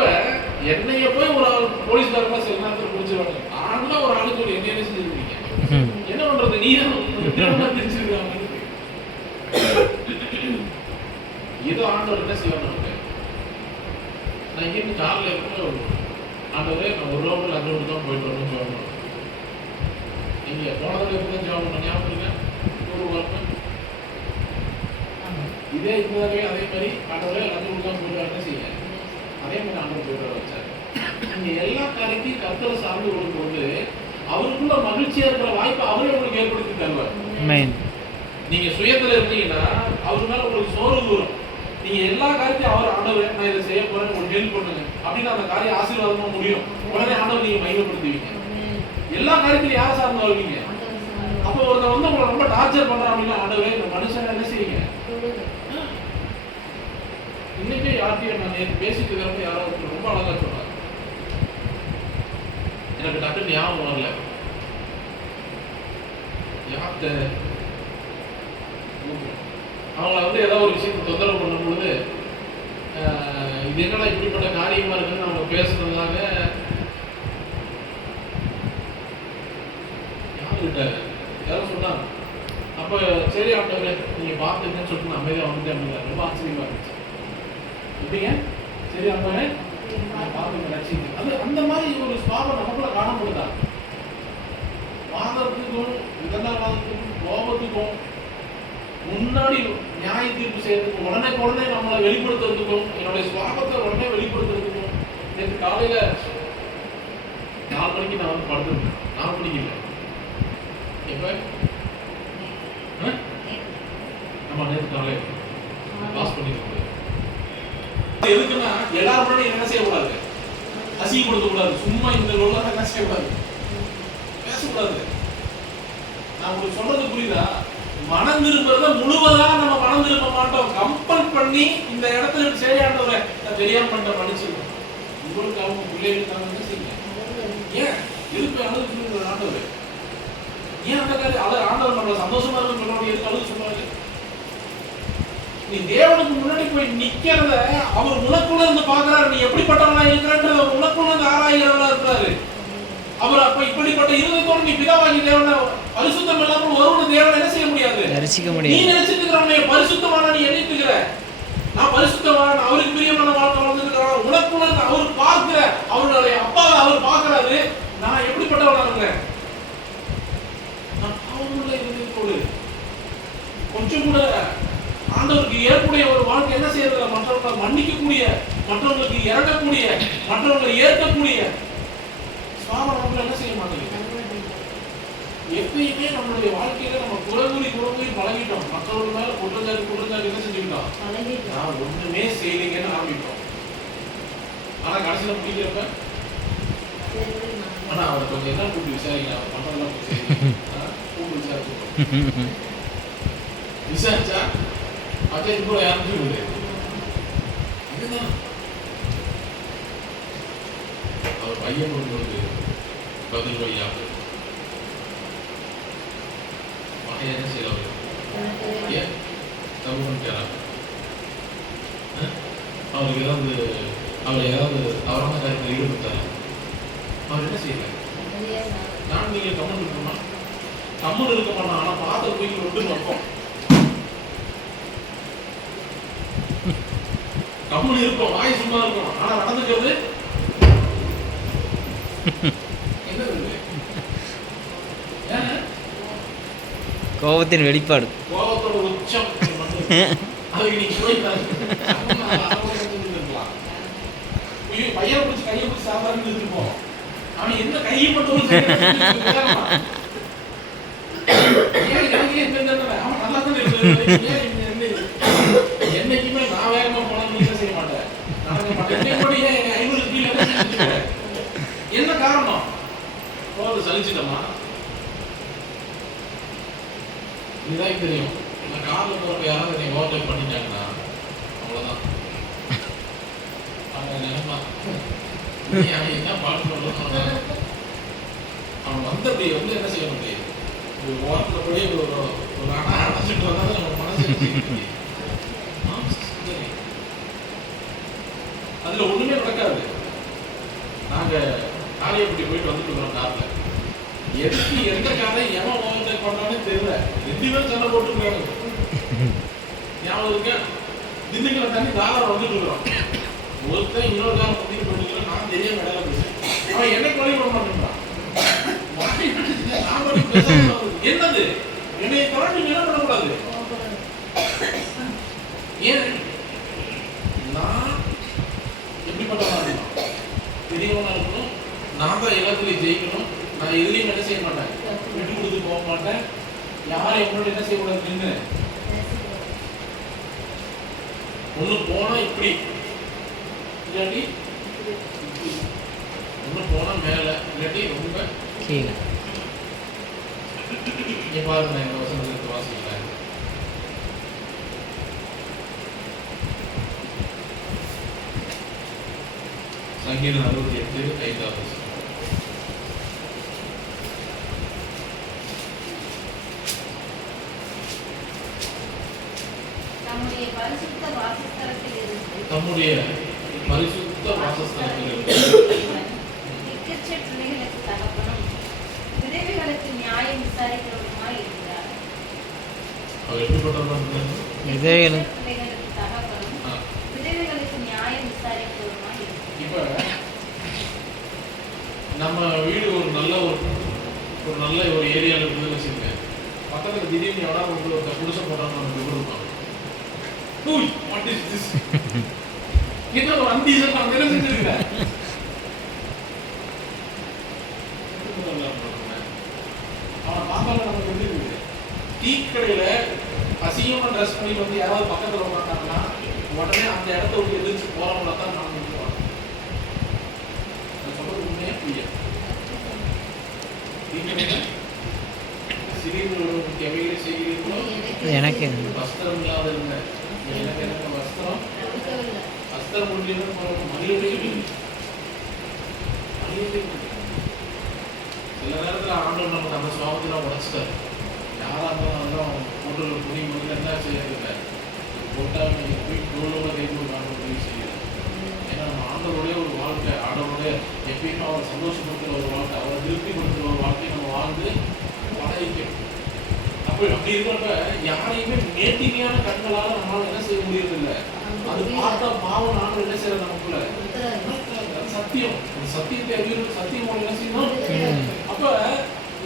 என்னைய போய் ஒரு போலீஸ்காரமா சில நேரத்தில் முடிச்சிருவாங்க. ஆனா ஒரு ஆளுக்கு ஒரு என்ன செஞ்சிருக்கீங்க, என்ன பண்றது? நீ தான் தெரிஞ்சிருக்காங்க. ஏதோ ஆண்டவர் என்ன செய்வார் நமக்கு. நான் இங்கிருந்து கார்ல இருக்க ஆண்டவரே நான் 1 ரூபா 2 ரூபா தான் போயிட்டு வரணும் சொல்லணும். நீங்க போனதுல எப்படி ஜாப் பண்ண ஞாபகம் இருக்கா? 100 ரூபா இதே இப்போதே அதே மாதிரி ஆண்டவரே 2 ரூபா போயிட்டு வர என்ன செய்ய அதே மாதிரி ஆண்டவர் போயிட்டு வர வச்சாரு. நீங்க எல்லா காரியத்தையும் கர்த்தரை சார்ந்து கொடுக்கும்போது அவருக்குள்ள மகிழ்ச்சியா இருக்கிற வாய்ப்பை அவரே உங்களுக்கு ஏற்படுத்தி தருவார். நீங்க சுயத்துல இருந்தீங்கன்னா அவர் மேல உங்களுக்கு சோர்வு வரும். நீங்க எல்லா காரியத்தையும் அவர் ஆண்டவரே நான் இதை செய்ய போறேன் உங்களுக்கு ஹெல்ப் பண்ணுங்க அப்படின்னு அந்த காரியம் ஆசீர்வாதமா முடியும். உடனே ஆண்டவர் நீங்க மையப்படுத்துவீங்க. எல்லா காரியத்திலும் யாரை சார்ந்து வருவீங்க? அப்போ ஒருத்தர் வந்து உங்களை ரொம்ப டார்ச்சர் பண்றான் அப்படின்னா ஆண்டவரே இந்த மனுஷன் என்ன செய்யுங்க. இன்னைக்கே யார்கிட்டயும் நான் நேற்று பேசிட்டு இருக்கிறப்ப யாரோ ஒருத்தர் ரொம்ப அழகா சொன்னாங்க. எனக்கு டக்குன்னு ஞாபகம் வரல யார்கிட்ட. அவங்கள வந்து ஏதாவது ஒரு விஷயத்தை தொந்தரவு பண்ணும் பொழுது இது என்னடா இப்படிப்பட்ட காரியமா இருக்குன்னு அவங்க பேசுறதுனால யாருக்கிட்ட யாரும் சொன்னாங்க. அப்ப சரி ஆண்டவரே நீங்க பார்த்துக்கன்னு சொல்லிட்டு நான் அமைதியா வந்துட்டேன். ரொம்ப ஆச்சரியமா இருந்துச்சு. எப்படிங்க சரி ஆண்டவரே நான் பார்த்து ரசிங்க. அது அந்த மாதிரி ஒரு சுவாபம் நமக்குள்ள காணப்படுதா? வாதத்துக்கும் விதண்டாவாதத்துக்கும் கோபத்துக்கும் முன்னாடி நியாய தீர்ப்பு செய்யறதுக்கும் உடனே நம்மளை வெளிப்படுத்துறதுக்கும் என்னுடைய சுவாபத்தை உடனே வெளிப்படுத்துறதுக்கும் நேற்று காலையில 4 மணிக்கு நான் வந்து படுத்துருக்கேன். 4 மணிக்கு இல்லை எப்ப நம்ம நேற்று காலையில பாஸ் பண்ணிருக்கோம். எதுக்குன்னா எல்லாரும் முன்னாடி என்ன செய்யக்கூடாது, அசிங்கப்படுத்த கூடாது. சும்மா இந்த ரோல என்ன செய்யக்கூடாது, பேசக்கூடாது. நான் உங்களுக்கு சொல்றது புரியுதா? மனம் திரும்புறத முழுவதா நம்ம மனம் திரும்ப மாட்டோம். கம்பல் பண்ணி இந்த இடத்துல சரியானவரை நான் தெரியாம பண்ணிட்ட மன்னிச்சிருக்கோம். உங்களுக்கு அவங்க பிள்ளைகளுக்காக என்ன செய்யுங்க. ஏன் எதுக்கு அழுது சொல்லுங்க ஆண்டவர்? ஏன் அந்த காரியம் அதை ஆண்டவர் நம்மள சந்தோஷமா இருக்குன்னு சொல்லுவாங்க. எதுக்கு அழுது சொல்லுவாங்க? நீ தேவனுக்கு முன்னாடி போய் நிக்கிறத அவர் உனக்குள்ள இருந்து பாக்குறாரு. நீ எப்படிப்பட்டவனா இருக்கிறன்றது அவர் உனக்குள்ள இருந்து ஆராய்கிறவனா இருக்கிறாரு. அவர் அப்ப இப்படிப்பட்ட இருதயத்தோடு நீ பிதாவாகி தேவனை பரிசுத்தம் இல்லாமல் ஒருவனு தேவனை என்ன செய்ய முடியாது, தரிசிக்க முடியாது. நீ நினைச்சிட்டு இருக்கிறவனை பரிசுத்தமான நீ எண்ணிட்டுக்கிற. நான் பரிசுத்தமான அவருக்கு பிரியமான வாழ்க்கை வாழ்ந்துருக்கிறேன். உனக்குள்ள அவர் பார்க்கிற அவருடைய அப்பாவை அவர் பார்க்கிறாரு. நான் எப்படிப்பட்டவனா இருக்கிறேன்? நான் பாவமுள்ள இருதயத்தோடு கொஞ்சம் கூட ஆண்டவருக்கு ஏற்புடைய ஒரு வாழ்க்கை என்ன செய்யறதில்ல. மற்றவர்களை மன்னிக்கக்கூடிய, மற்றவங்களுக்கு இறங்கக்கூடிய, மற்றவர்களை ஏற்கக்கூடிய சுவாபம் நம்மள என்ன செய்ய மாட்டேங்குது. எப்பயுமே நம்மளுடைய வாழ்க்கையில நம்ம குறகுறி பழகிட்டோம். மற்றவர்கள் மேல குற்றச்சாட்டு என்ன செஞ்சுக்கிட்டோம், நான் ஒண்ணுமே செய்யலைங்கன்னு ஆரம்பிப்போம். ஆனா கடைசியில முடிக்கிறப்ப ஆனா அவரை கொஞ்சம் என்ன கூப்பிட்டு விசாரிக்கலாம், பண்றதெல்லாம் கூப்பிட்டு விசாரிச்சு விசாரிச்சா அச்சா இப்போ யாரும் சொல்லுது இதுதான் அவர் பையன் கொடுக்குறது பதில் வழியாக மகன் என்ன செய்யறாரு, ஏன் தப்பு பண்ணிக்கிறாங்க. அவருக்கு ஏதாவது அவரான காரியத்தில் ஈடுபட்டாரு. அவர் என்ன செய்யறாரு, நான் நீங்க கம்மன் இருக்கணுமா, கம்மன் இருக்க மாட்டான். ஆனா பாத்திர போய் விட்டு வைப்போம். கம்மன் இருக்கும், வாய் சும்மா இருக்கும். ஆனா நடந்துக்கிறது கோபத்தின் வெளிப்பாடு, கோபத்தோட உச்சம். பையன் பிடிச்சி கையை பிடிச்சி சாப்பிடாம இருந்துருப்போம். அவன் என்ன கையை மட்டும் அவன் நல்லா தான் என்னைக்குமே நான் வேகமா போனா நீங்க செய்ய மாட்டேன், நடக்க மாட்டேன். 50 கீழே என்ன காரணம்? போறது சலிச்சிட்டமா? இதுதான் தெரியும். நான் கார்ல போறப்ப யாராவது என்னை ஓவர்டேக் பண்ணிட்டாங்கன்னா அவ்வளவுதான். அவன் நினைப்பா என்ன பாட்டு சொல்றது. அவன் வந்தபடி வந்து என்ன செய்ய முடியாது, ஒரு ஓரத்துல போய் ஒரு அணை அடைச்சிட்டு வந்தா நம்ம மனசு அதுல ஒண்ணுமே நடக்காது. நாங்க காரையப்பட்டி போயிட்டு வந்துட்டு இருக்கோம் கார்ல. எந்த காரை எவன் ஓவர்டேக் பண்ணானே தெரியல. 2 பேரும் சண்டை போட்டுருக்காங்க. ஞாபகம் இருக்க, திண்டுக்கல தண்ணி தாராளம் வந்துட்டு இருக்கிறோம். ஒருத்தன் இன்னொரு காரம் பண்ணிட்டு போட்டுக்கிறேன். நான் தெரியாம இடையில பேசுறேன். அவன் என்னை கொலை பண்ண மாட்டேன்றான். என்னது என்னை தவிர நீங்க என்ன பண்ணக்கூடாது. ஏன் நான் எப்படிப்பட்டவனா இருக்கணும், பெரியவனா இருக்கணும். நான் தான் எல்லாத்துலயும் ஜெயிக்கணும். நான் எதுலையும் என்ன செய்ய மாட்டேன், விட்டு கொடுத்து போக மாட்டேன். யார் யாரும் எங்களோட என்ன செய்யக்கூடாது நின்று ஒண்ணு போனா இப்படி இல்லாட்டி இப்படி. ஒண்ணு போனா மேல இல்லாட்டி ரொம்ப கீழே. இங்க பாருங்க நான் இந்த வசனத்தை வாசிக்கிறேன். சங்கீதம் 68:5. தம்முடைய பரிசுத்த வாசஸ்தலத்திலிருந்து தம்முடைய பரிசுத்த வாசஸ்தலத்திலிருந்து திக்கற்ற பிள்ளைகளுக்கு தகப்பனும் விதவைகளுக்கு நியாயம் விசாரிக்கிறவருமாய் இருக்கிறார். அவர் எப்படிப்பட்டவர்கள்? விதவைகள். திக்கற்ற பிள்ளைகளுக்கு தகப்பனும் விதவைகளுக்கு நியாயம் விசாரிக்கிறவருமாய் இருக்கிறார். இப்ப நம்ம வீடு ஒரு நல்ல ஒரு ஏரியாவில் இருக்குதுன்னு வச்சுக்கோங்க. பக்கத்துல திடீர்னு எவனா வந்து ஒரு குடிசை போட்டாங்க நமக்கு கொடுப்பாங்க. Uy, what is this? என்ன ஒரு அன்டீசன்ட் அங்க இருந்துருக்கு. அவன் பார்த்தாலும் நமக்கு எப்படி இருக்குது? டீ கடையில அசிங்கமா ட்ரெஸ் பண்ணி வந்து யாராவது பக்கத்துல உட்காந்தாங்கன்னா உடனே அந்த இடத்த விட்டு எதிர்த்து போறவங்கள தான் நம்ம நினைக்கிறோம். நான் சொல்றது உண்மையா புரியா? டீ கடையில சிறியவர்களுக்கு எவைகளை செய்கிறீர்களோ எனக்கு வஸ்திரம் இல்லாத இருந்த எனக்கு வஸ்திரம் ஒன்றிய மரியாதை சில நேரத்தில் ஆண்டவர் நமக்கு அந்த சுவாபத்தில் உடச்சிட்டார். யாராக இருந்தாலும் அதெல்லாம் போட்டு துணி முதல்ல என்ன செய்யறதில்லை போட்டால் நீங்கள் போய் தோளோட கை கொடுக்காம உதவி செய்யல. ஏன்னா நம்ம ஆண்டவருடைய ஒரு வாழ்க்கை, ஆண்டவருடைய எப்பயுமே அவரை சந்தோஷப்படுத்துகிற ஒரு வாழ்க்கை, அவரை திருப்திப்படுத்துகிற ஒரு வாழ்க்கையை நம்ம வாழ்ந்து பழகிக்கணும். அப்படி இருக்கிறப்ப யாரையுமே நேர்த்தியான கண்களால நம்மளால என்ன செய்ய முடியறதில்லை. அது பார்த்தா பாவம் நானும் என்ன செய்யற நமக்குள்ள சத்தியம், சத்தியத்தை அறிவியல் சத்தியம் என்ன செய்யணும். அப்ப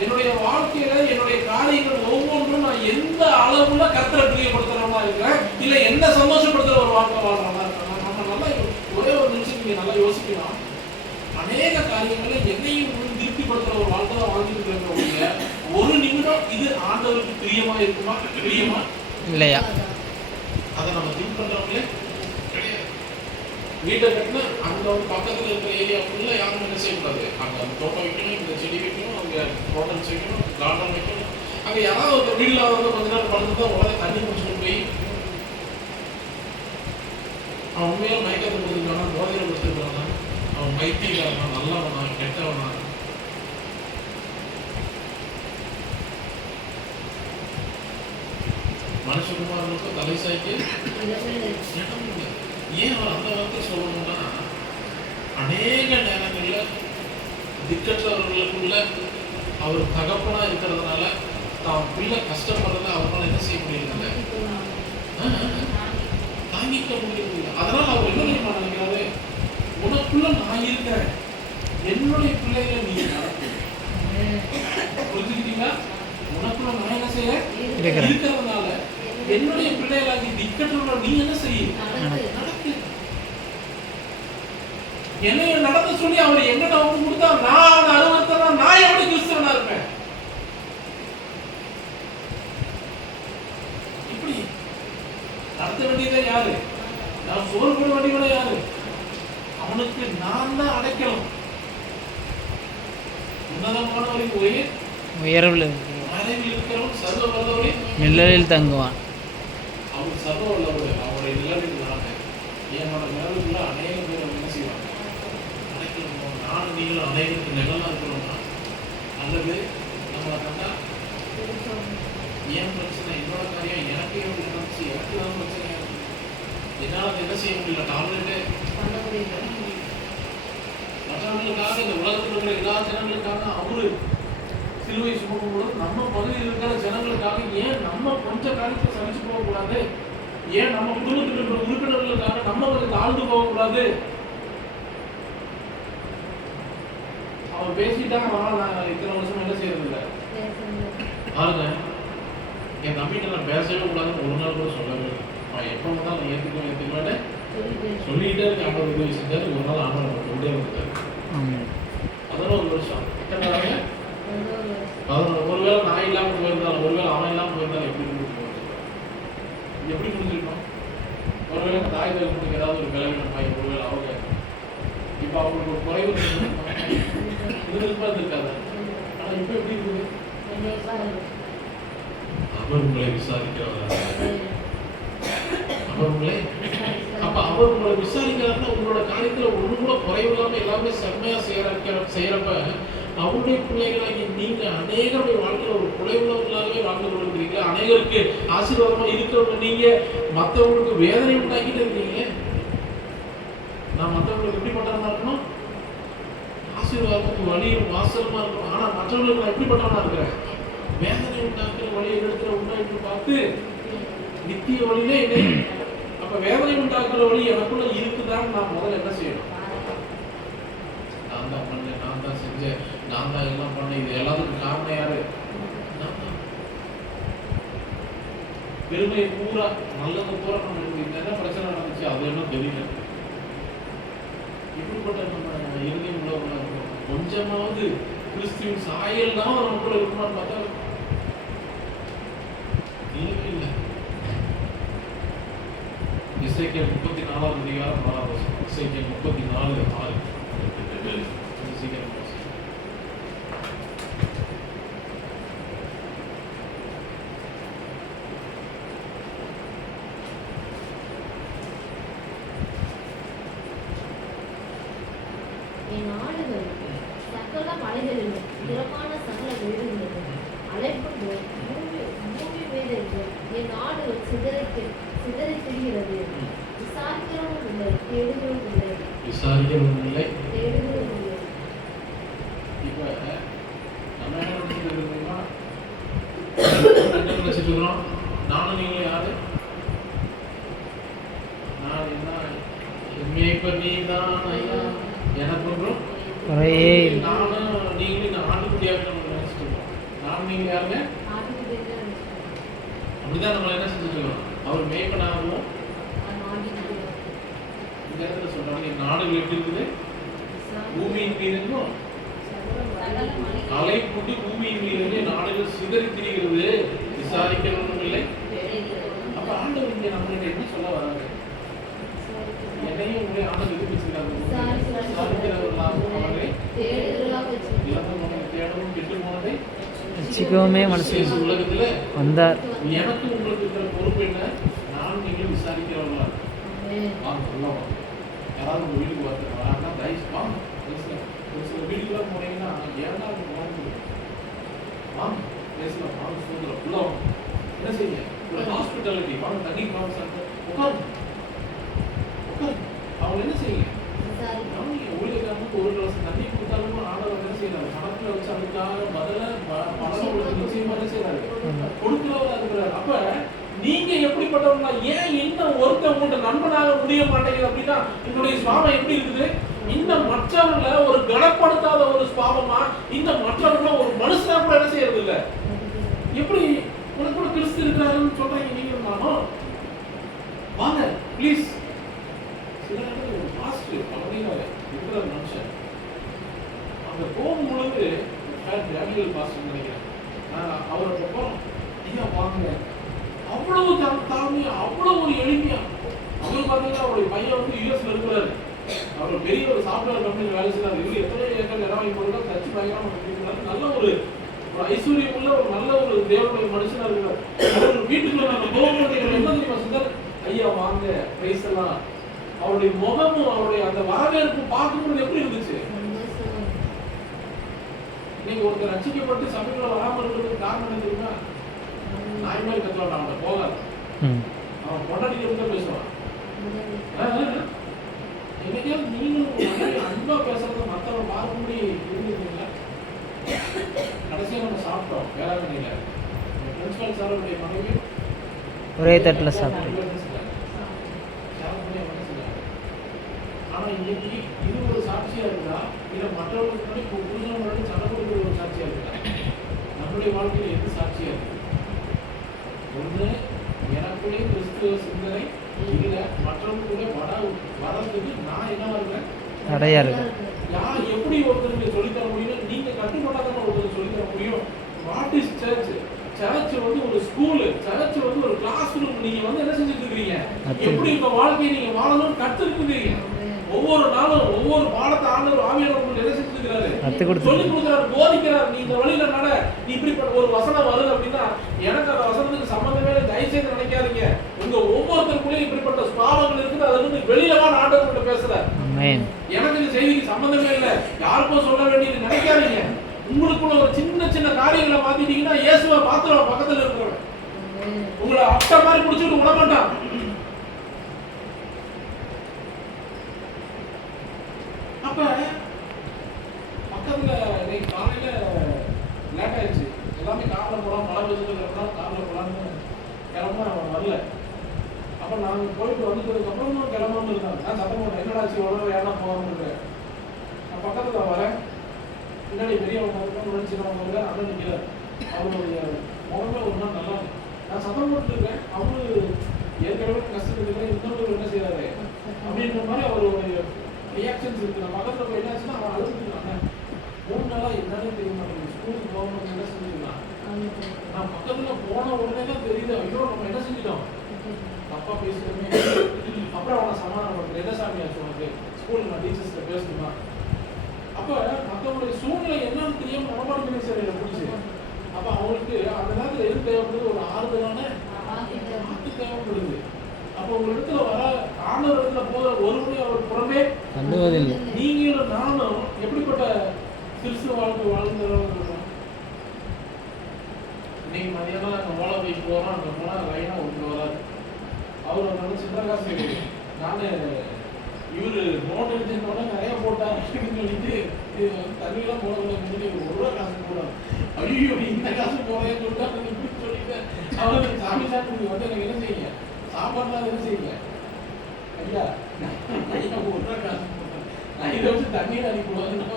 என்னுடைய வாழ்க்கையில என்னுடைய காரியங்கள் ஒவ்வொன்றும் நான் எந்த அளவுல கர்த்தரை பிரியப்படுத்துறவனா இருக்கிறேன், இல்ல என்ன சந்தோஷப்படுத்துற ஒரு வாழ்க்கை வாழ்றவனா இருக்கிறேன். நம்ம நல்லா ஒரே ஒரு நிமிஷம் நீங்க நல்லா யோசிக்கலாம். அநேக காரியங்களை என்னையும் திருப்திப்படுத்துற ஒரு வாழ்க்கை தான் வாழ்ந்துட்டு இருக்கிறவங்க ஒரு நிமிடம் இது ஆண்டவருக்கு பிரியமா இருக்குமா பிரியமா இல்லையா? அதை நம்ம திங்க் பண்றவங்களே கிடையாது. வீட்டை கட்டினா அங்க ஒரு பக்கத்துல இருக்கிற ஏரியா ஃபுல்லா யாரும் என்ன செய்யக்கூடாது. அங்க அந்த தோட்டம் வைக்கணும், இந்த செடி வைக்கணும், அங்க ஹோட்டல்ஸ் வைக்கணும், கார்டன் வைக்கணும். அங்க யாராவது ஒரு வீடுல வந்து கொஞ்ச நேரம் படுத்துதான் உடனே தண்ணி குடிச்சுட்டு போய் அவன் உண்மையா மயக்கத்தை கொடுத்துருக்கானா, போதையில கொடுத்துருக்கானா, அவன் மைத்தியக்காரனா, நல்லவனா, கெட்டவனா? மனுஷகுமாரனுக்கு தலை சாய்க்கு இடம் இல்லை. ஏன் அவர் அந்த வார்த்தை சொல்லணும்னா, அநேக நேரங்கள்ல திக்கற்றவர்களுக்குள்ள அவர் தகப்பனா இருக்கிறதுனால தான் பிள்ளை கஷ்டப்படுறத அவரால் என்ன செய்ய முடியல, தாங்கிக்க முடியல. அதனால அவர் என்ன நினைக்கிறாரு, உனக்குள்ள நான் இருக்கிறேன், என்னுடைய பிள்ளைகளை நீ நடத்து. புரிஞ்சுக்கிட்டீங்களா? உனக்குள்ள நான் என்ன செய்ய இருக்கிறதுனால என்னுடைய பிள்ளைகளாகி திக்கற்றவர்கள் நீ என்ன செய்ய நடக்கு. என்னைய நடத்த சொல்லி அவர் எங்கிட்ட வந்து கொடுத்தா நான் அனுபவத்தா நான் எப்படி கிறிஸ்தவனா இருப்பேன்? இப்படி நடத்த வேண்டியதே யாரு? நான் சோறு போட வேண்டியவன யாரு? அவனுக்கு நான் தான் அடைக்கணும். உன்னதமானவரின் ஒரே உயர்வில் மறைவில் இருக்கிறவன் சர்வ வல்லவரே நிழலில் தங்குவான். அவர் சர்வ வல்லவர், அவருடைய நிழலில் நானே. என்னோட நிழலுக்குள்ள அநேக பேர் என்ன செய்வாங்க, அடைக்கணும். நானும் நீங்களும் அநேகத்துக்கு நிழலா இருக்கிறோம்னா அல்லது நம்மளை கண்டா ஏன் பிரச்சனை, என்னோட காரியம் எனக்கே எப்படி நடந்துச்சு, எனக்கு தான் பிரச்சனையா இருக்கு, என்னால் என்ன செய்ய முடியல, டாப்லெட்டே மற்றவர்களுக்காக இந்த உலகத்தில் இருக்கிற எல்லா ஜனங்களுக்காக அவரு சிலுவை சுமக்கும் பொழுது நம்ம பகுதியில் இருக்கிற ஜனங்களுக்காக ஏன் நம்ம கொஞ்சம் காரியத்தை சமைச்சு போகக்கூடாது? ஏன் நம்ம குடும்பத்தில் இருக்கிற உறுப்பினர்களுக்காக நம்ம கொஞ்சம் தாழ்ந்து போகக்கூடாது? அவன் பேசிட்டாங்க, ஆனால் நான் இத்தனை வருஷம் என்ன செய்யறது இல்லை. பாருங்க, என் தம்பிகிட்ட நான் பேசவே கூடாதுன்னு ஒரு நாள் கூட சொல்லவே இல்லை. அவன் எப்போ வந்தால் நான் ஏற்றுக்குவேன் சொல்லிக்கிட்டே இருக்க. ஆண்டவர் உதவி செஞ்சாரு. ஒரு நாள் ஆண்டவர் நம்ம கொண்டே வந்துட்டாரு. 11 வருஷம். எத்தனை ஒருவேளை நான் இல்லாமல் போயிருந்தாலும், ஒருவேளை அவன் இல்லாமல் அந்த தாய் தகவலுக்கு ஏதாவது ஒரு விளைவினம் ஆகி ஒருவேளை அவங்க இப்போ அவங்களுக்கு ஒரு குறைவு இருக்காது. ஆனா இப்போ எப்படி இருக்குது? அவர் உங்களை விசாரிக்கிறவரா? அவர் உங்களை அப்ப அவர் உங்களை விசாரிக்கிறாருன்னா உங்களோட காரியத்துல ஒண்ணு கூட குறைவு இல்லாம எல்லாமே செம்மையா செய்யறப்ப அவருடைய பிள்ளைகளாகி நீங்க அநேகருடைய வாழ்க்கையில ஒரு குறைவுள்ளவர்களாகவே வாழ்ந்து கொண்டிருக்கிறீங்க. அநேகருக்கு ஆசீர்வாதமா இருக்கிறவங்க நீங்க மற்றவங்களுக்கு வேதனை உண்டாக்கிட்டு இருக்கீங்க. நான் மற்றவங்களுக்கு எப்படிப்பட்டவனா இருக்கணும்? ஆசீர்வாதத்துக்கு வழியும் வாசலமா இருக்கணும். ஆனா மற்றவங்களுக்கு நான் எப்படிப்பட்டவனா இருக்கிறேன்? வேதனை உண்டாக்குற வழியை இடத்துல உண்டாக்கி பார்த்து நித்திய வழியிலே இல்லை. அப்ப வேதனை உண்டாக்குற வழி எனக்குள்ள இருக்குதான்னு நான் முதல்ல என்ன செய்யணும்? நான் தான் பண்ணேன், நான் தான் செஞ்சேன், நான் தான் எல்லாம் பண்ணேன், இது எல்லாத்துக்கும் காரணம் யாரு? நான் தான். பெருமையை பூரா நல்லது பூரா நம்ம இந்த என்ன பிரச்சனை நடந்துச்சு அது என்ன தெரியல. இப்படிப்பட்ட நம்ம இறுதியும் உள்ளவங்களா இருக்கும். கொஞ்சமாவது கிறிஸ்துவின் சாயல் தான் நமக்குள்ள இருக்குமான்னு பார்த்தா இல்லை. இசைக்கேல் 34 அதிகாரம் 4 வசனம். இசைக்கேல் 34:6. சீக்கிரம் என் ஆடுகள் சகல மலைகளிலும் திறமான சகல வீடுகளிலும் அலைப்புண்டு பூமி வேதங்கள் என் ஆடுகள் சிதறி திரிகிறது. விசாரிக்கிறவனும் இல்லை, தேடுகிறவனும் இல்லை. விசாரிக்கிறவனும் இல்லை, தேடுகிறவனும் இல்லை. இப்ப நம்ம என்ன நினைச்சிருக்கோம்னா என்ன நினைச்சிருக்கிறோம்? நானும் நீங்களும் யாரு? நான் என்ன இப்ப நீ தான் ஐயா எனக்கு ஒன்றும் குறையே இல்லை. நானும் நீங்களும் இந்த ஆட்டுக்குட்டியாக நம்ம நினைச்சிட்டு இருக்கோம். நானும் நீங்க யாருங்க? ஆடுகள் தான் நினைச்சிட்டு. அப்படிதான் நம்ம என்ன செஞ்சுட்டு இருக்கோம்? அவர் மேய்ப்பனாகவும் இந்த இடத்துல சொல்றாங்க நாடுகள் எப்படி இருக்குது? பூமியின் மீது இருந்தும் அலை போட்டு பூமியின் மீது நாடுகள் சிதறி திரிகிறது. விசாரிக்கிறவனும் இல்லை. அப்ப ஆண்டவர் இங்க நம்மகிட்ட என்ன சொல்ல வராங்க? என்னையும் உங்களை ஆண்டவர் எதிர்ப்பிச்சிருக்காங்க. விசாரிக்கிறவர்களாகவும் அவரை இழந்தவனை தேடவும் கெட்டு போனதை வச்சுக்கோமே மனசு உலகத்துல வந்தார். எனக்கு உங்களுக்கு இருக்கிற பொறுப்பு என்ன? நான் நீங்கள் விசாரிக்கிறவர்களா வாங்க உள்ள வாங்க. யாராவது உங்க வீட்டுக்கு வராங்கன்னா ரைஸ் வாங்க. ஒரு சில வீட்டுக்குலாம் போனீங்கன்னா ஏன்னா வாங்க பேசலாம் வாங்க சொல்லுறோம் உள்ள வாங்க. என்ன செய்யுங்க? ஒரு ஹாஸ்பிட்டாலிட்டி வாங்க தண்ணி உட்காந்து அவங்க என்ன செய்யுங்க? ஊழியர்களுக்கு ஒரு கிளாஸ் தண்ணி கொடுத்தாலும் ஆண்டவர் என்ன செய்யறாரு? பணத்துல வச்சு அதுக்காக பணம் நிச்சயமா என்ன செய்யறாரு? கொடுக்கிறவரா இருக்கிறார். அப்ப நீங்க எப்படிப்பட்டவங்களா? ஏன் இன்னும் ஒருத்தர் உங்கள்கிட்ட நண்பனாக முடிய மாட்டேங்குது அப்படின்னா என்னுடைய சுவாபம் எப்படி இருக்குது? இந்த மற்றவர்களை ஒரு கனப்படுத்தாத ஒரு சுவாபமா, இந்த மற்றவர்களை ஒரு மனுஷனா கூட என்ன செய்யறது இல்ல? எப்படி உனக்கு கூட கிறிஸ்து இருக்கிறாருன்னு சொல்றீங்க நீங்க? நானும் வாங்க ப்ளீஸ். சில இடத்துல ஒரு பாஸ்டர் அப்படின்னு இருக்கிற மனுஷன் அங்க போகும்பொழுது டேனியல் பாஸ்டர் நினைக்கிறேன். அவரை போறோம் ஐயா வாங்க. அவ்வளவு தாழ்மையா, அவ்வளவு ஒரு எளிமையா. அவர் பார்த்தீங்கன்னா அவருடைய பையன் வந்து யூஎஸ்ல இருக்கிறாரு. அவர் பெரிய ஒரு சாஃப்ட்வேர் கம்பெனியில் வேலை செய்யறாரு. இவரு எத்தனை ஏக்கர் இடம் வாங்கி போடுறா தச்சு பயங்கரமா பண்ணிருக்கிறாரு. நல்ல ஒரு ஐஸ்வர்யம் உள்ள ஒரு நல்ல ஒரு தேவனுடைய மனுஷனா இருக்கிறார். அவர் வீட்டுக்குள்ள நாங்க போகும்போது என்ன தெரியுமா சொன்னார்? ஐயா வாங்க பிரைஸ் எல்லாம். அவருடைய முகமும் அவருடைய அந்த வரவேற்பு பார்க்கும்போது எப்படி இருந்துச்சு? நீங்க ஒருத்தர் ரட்சிக்கப்பட்டு சபைக்குள்ள வராமல் இருக்கிறதுக்கு காரணம் என்ன தெரியுமா? நாய் மாதிரி கத்துவான் அவன் போகாது. அவன் பொண்டாட்டிக்கு தான் பேசுவான். என்னைக்காவது நீங்களும் அன்பா பேசுறத மற்றவங்க பார்க்கும்படி இருந்துருக்கீங்களா? கடைசியா நம்ம சாப்பிட்டோம் வேளாங்கண்ணியில. பிரின்சிபல் சாருடைய மனைவி ஒரே தட்டில் சாப்பிட்டோம். ஆனா இன்னைக்கு இது ஒரு சாட்சியா இருக்கா? இல்ல மற்றவர்களுக்கு முன்னாடி புருஷன் முன்னாடி சண்டை கொடுக்கிற ஒரு சாட்சியா இருக்கா? நம்முடைய வாழ்க்கையில எது சாட்சியா இருக்கு? ஒண்ணு எனக்குள்ளே கிறிஸ்துவ சிந்தனை இல்ல, மற்றவங்களுடைய வரதுக்கு நான் என்ன இருக்கேன்? தடையா இருக்கு. எப்படி ஒருத்தருக்கு சொல்லித்தர முடியும்? நீங்க கட்டுப்பட்டாதான் ஒருத்தருக்கு சொல்லித்தர முடியும். What is search? சர்ச் வந்து ஒரு ஸ்கூல், சர்ச் வந்து ஒரு கிளாஸ் ரூம். நீங்க வந்து என்ன செஞ்சுட்டு இருக்கீங்க? கத்து- எப்படி இந்த வாழ்க்கையை நீங்க வாழணும்னு கத்துக்கிட்டு இருக்கீங்க. ஒவ்வொரு நாளும் ஒவ்வொரு பாடத்தை ஆண்டவர் ஆவியானவர் உங்களுக்கு என்ன செஞ்சிருக்கிறாரு? கற்றுக் கொடுத்து சொல்லி கொடுக்கிறாரு, போதிக்கிறார். நீ இந்த வழியில நட. நீ இப்படிப்பட்ட ஒரு வசனம் வருது அப்படின்னா எனக்கு அந்த வசனத்துக்கு சம்பந்தமே இல்லை, தயவு செய்து நினைக்காதீங்க. உங்க ஒவ்வொருத்தருக்குள்ளேயும் இப்படிப்பட்ட சுபாவங்கள் இருக்குது. அது வந்து வெளியிலவா ஆண்டவர்கிட்ட பேசுறாரு. ஆமென். எனக்கு இந்த செய்திக்கு சம்பந்தமே இல்லை, யாருக்கும் சொல்ல வேண்டியது நினைக்காதீங்க. உங்களுக்குள்ள ஒரு சின்ன சின்ன காரியங்களை மாத்திட்டீங்கன்னா இயேசுவை மாத்திரம் பக்கத்துல இருக்கிறவன் உங்களை அட்டை மாதிரி பிடிச்சிட்டு விட மாட்டான். அப்ப பக்கத்துல இன்னைக்கு காலையில லேட் ஆயிடுச்சு, எல்லாமே கார்ல போலாம், மழை பெஞ்சதுக்கு அப்புறம் கார்ல போலான்னு கிளம்ப அவன் வரல. அப்ப நாங்க போயிட்டு வந்துட்டதுக்கு அப்புறம் கிளம்பணும் இருந்தாங்க. நான் சத்தம் போட்டேன், என்னடாச்சு எவ்வளவு வேணா போகாம இருக்கேன். நான் பக்கத்துல வரேன், பின்னாடி பெரியவங்க இருக்காங்க, சின்னவங்க இருக்காங்க, அண்ணன் நிற்கிறார். அவருடைய முகமே ஒரு நாள் நல்லா இருக்கு. நான் சத்தம் போட்டுருக்கேன், அவரு ஏற்கனவே கஷ்டத்துக்கு இன்னொரு என்ன செய்யறாரு அப்படின்ற மாதிரி அவருடைய ரியாக்ஷன்ஸ் இருக்கு. நான் பக்கத்துல போய் என்னாச்சுன்னா அவன் அழுதுருக்காங்க. 3 நாளா என்னன்னு தெரிய மாட்டேங்குது, ஸ்கூலுக்கு போகணும் என்ன செஞ்சுக்கலாம். நான் பக்கத்துல போன உடனே தான் தெரியுது, ஐயோ நம்ம என்ன செஞ்சிட்டோம், தப்பா பேசுறோமே. அப்புறம் அவனை சமாதானப்படுத்துறேன், என்ன சாமி ஆச்சு உனக்கு, ஸ்கூல்ல நான் டீச்சர்ஸ்ல பேசணுமா. அப்ப மற்றவங்களுடைய சூழ்நிலை என்னன்னு தெரியாம மனப்பாடம் சேவையில பிடிச்சி, அப்ப அவங்களுக்கு அந்த நேரத்துல எது தேவைப்படுது, ஒரு ஆறுதலான வாக்கு தேவைப்படுது. அப்ப உங்க இடத்துல வர ஆண்டவர் இடத்துல போகிற ஒருவரே அவர் புறமே தந்துவதில்லை. நீங்களும் நானும் எப்படிப்பட்ட கிறிஸ்துவ வாழ்க்கை வாழ்ந்துறோம். இன்னைக்கு மதியானம் நாங்கள் ஓலை போய் போறோம், அங்கே போனா லைனா ஒன்று வராது. அவர் வந்து சித்திரகாசி நானு இவரு நோட் எடுத்துட்டோட நிறைய போட்டார் சொல்லிட்டு தண்ணியெல்லாம் போடக்கூடாது, முன்னாடி 1 ரூபா காசு போடாது. ஐயோ இந்த காசு போறேன்னு சொல்லிட்டு இப்படி சொல்லிட்டு அவரு சாமி சாப்பிட்டு வந்து எனக்கு என்ன செய்யுங்க, சாப்பாடுலாம் என்ன செய்யுங்க, ஐயா 1 ரூபா காசு போட்டேன், நான் இதை வச்சு தண்ணீர் அடிக்கூடாதுன்னு ரொம்ப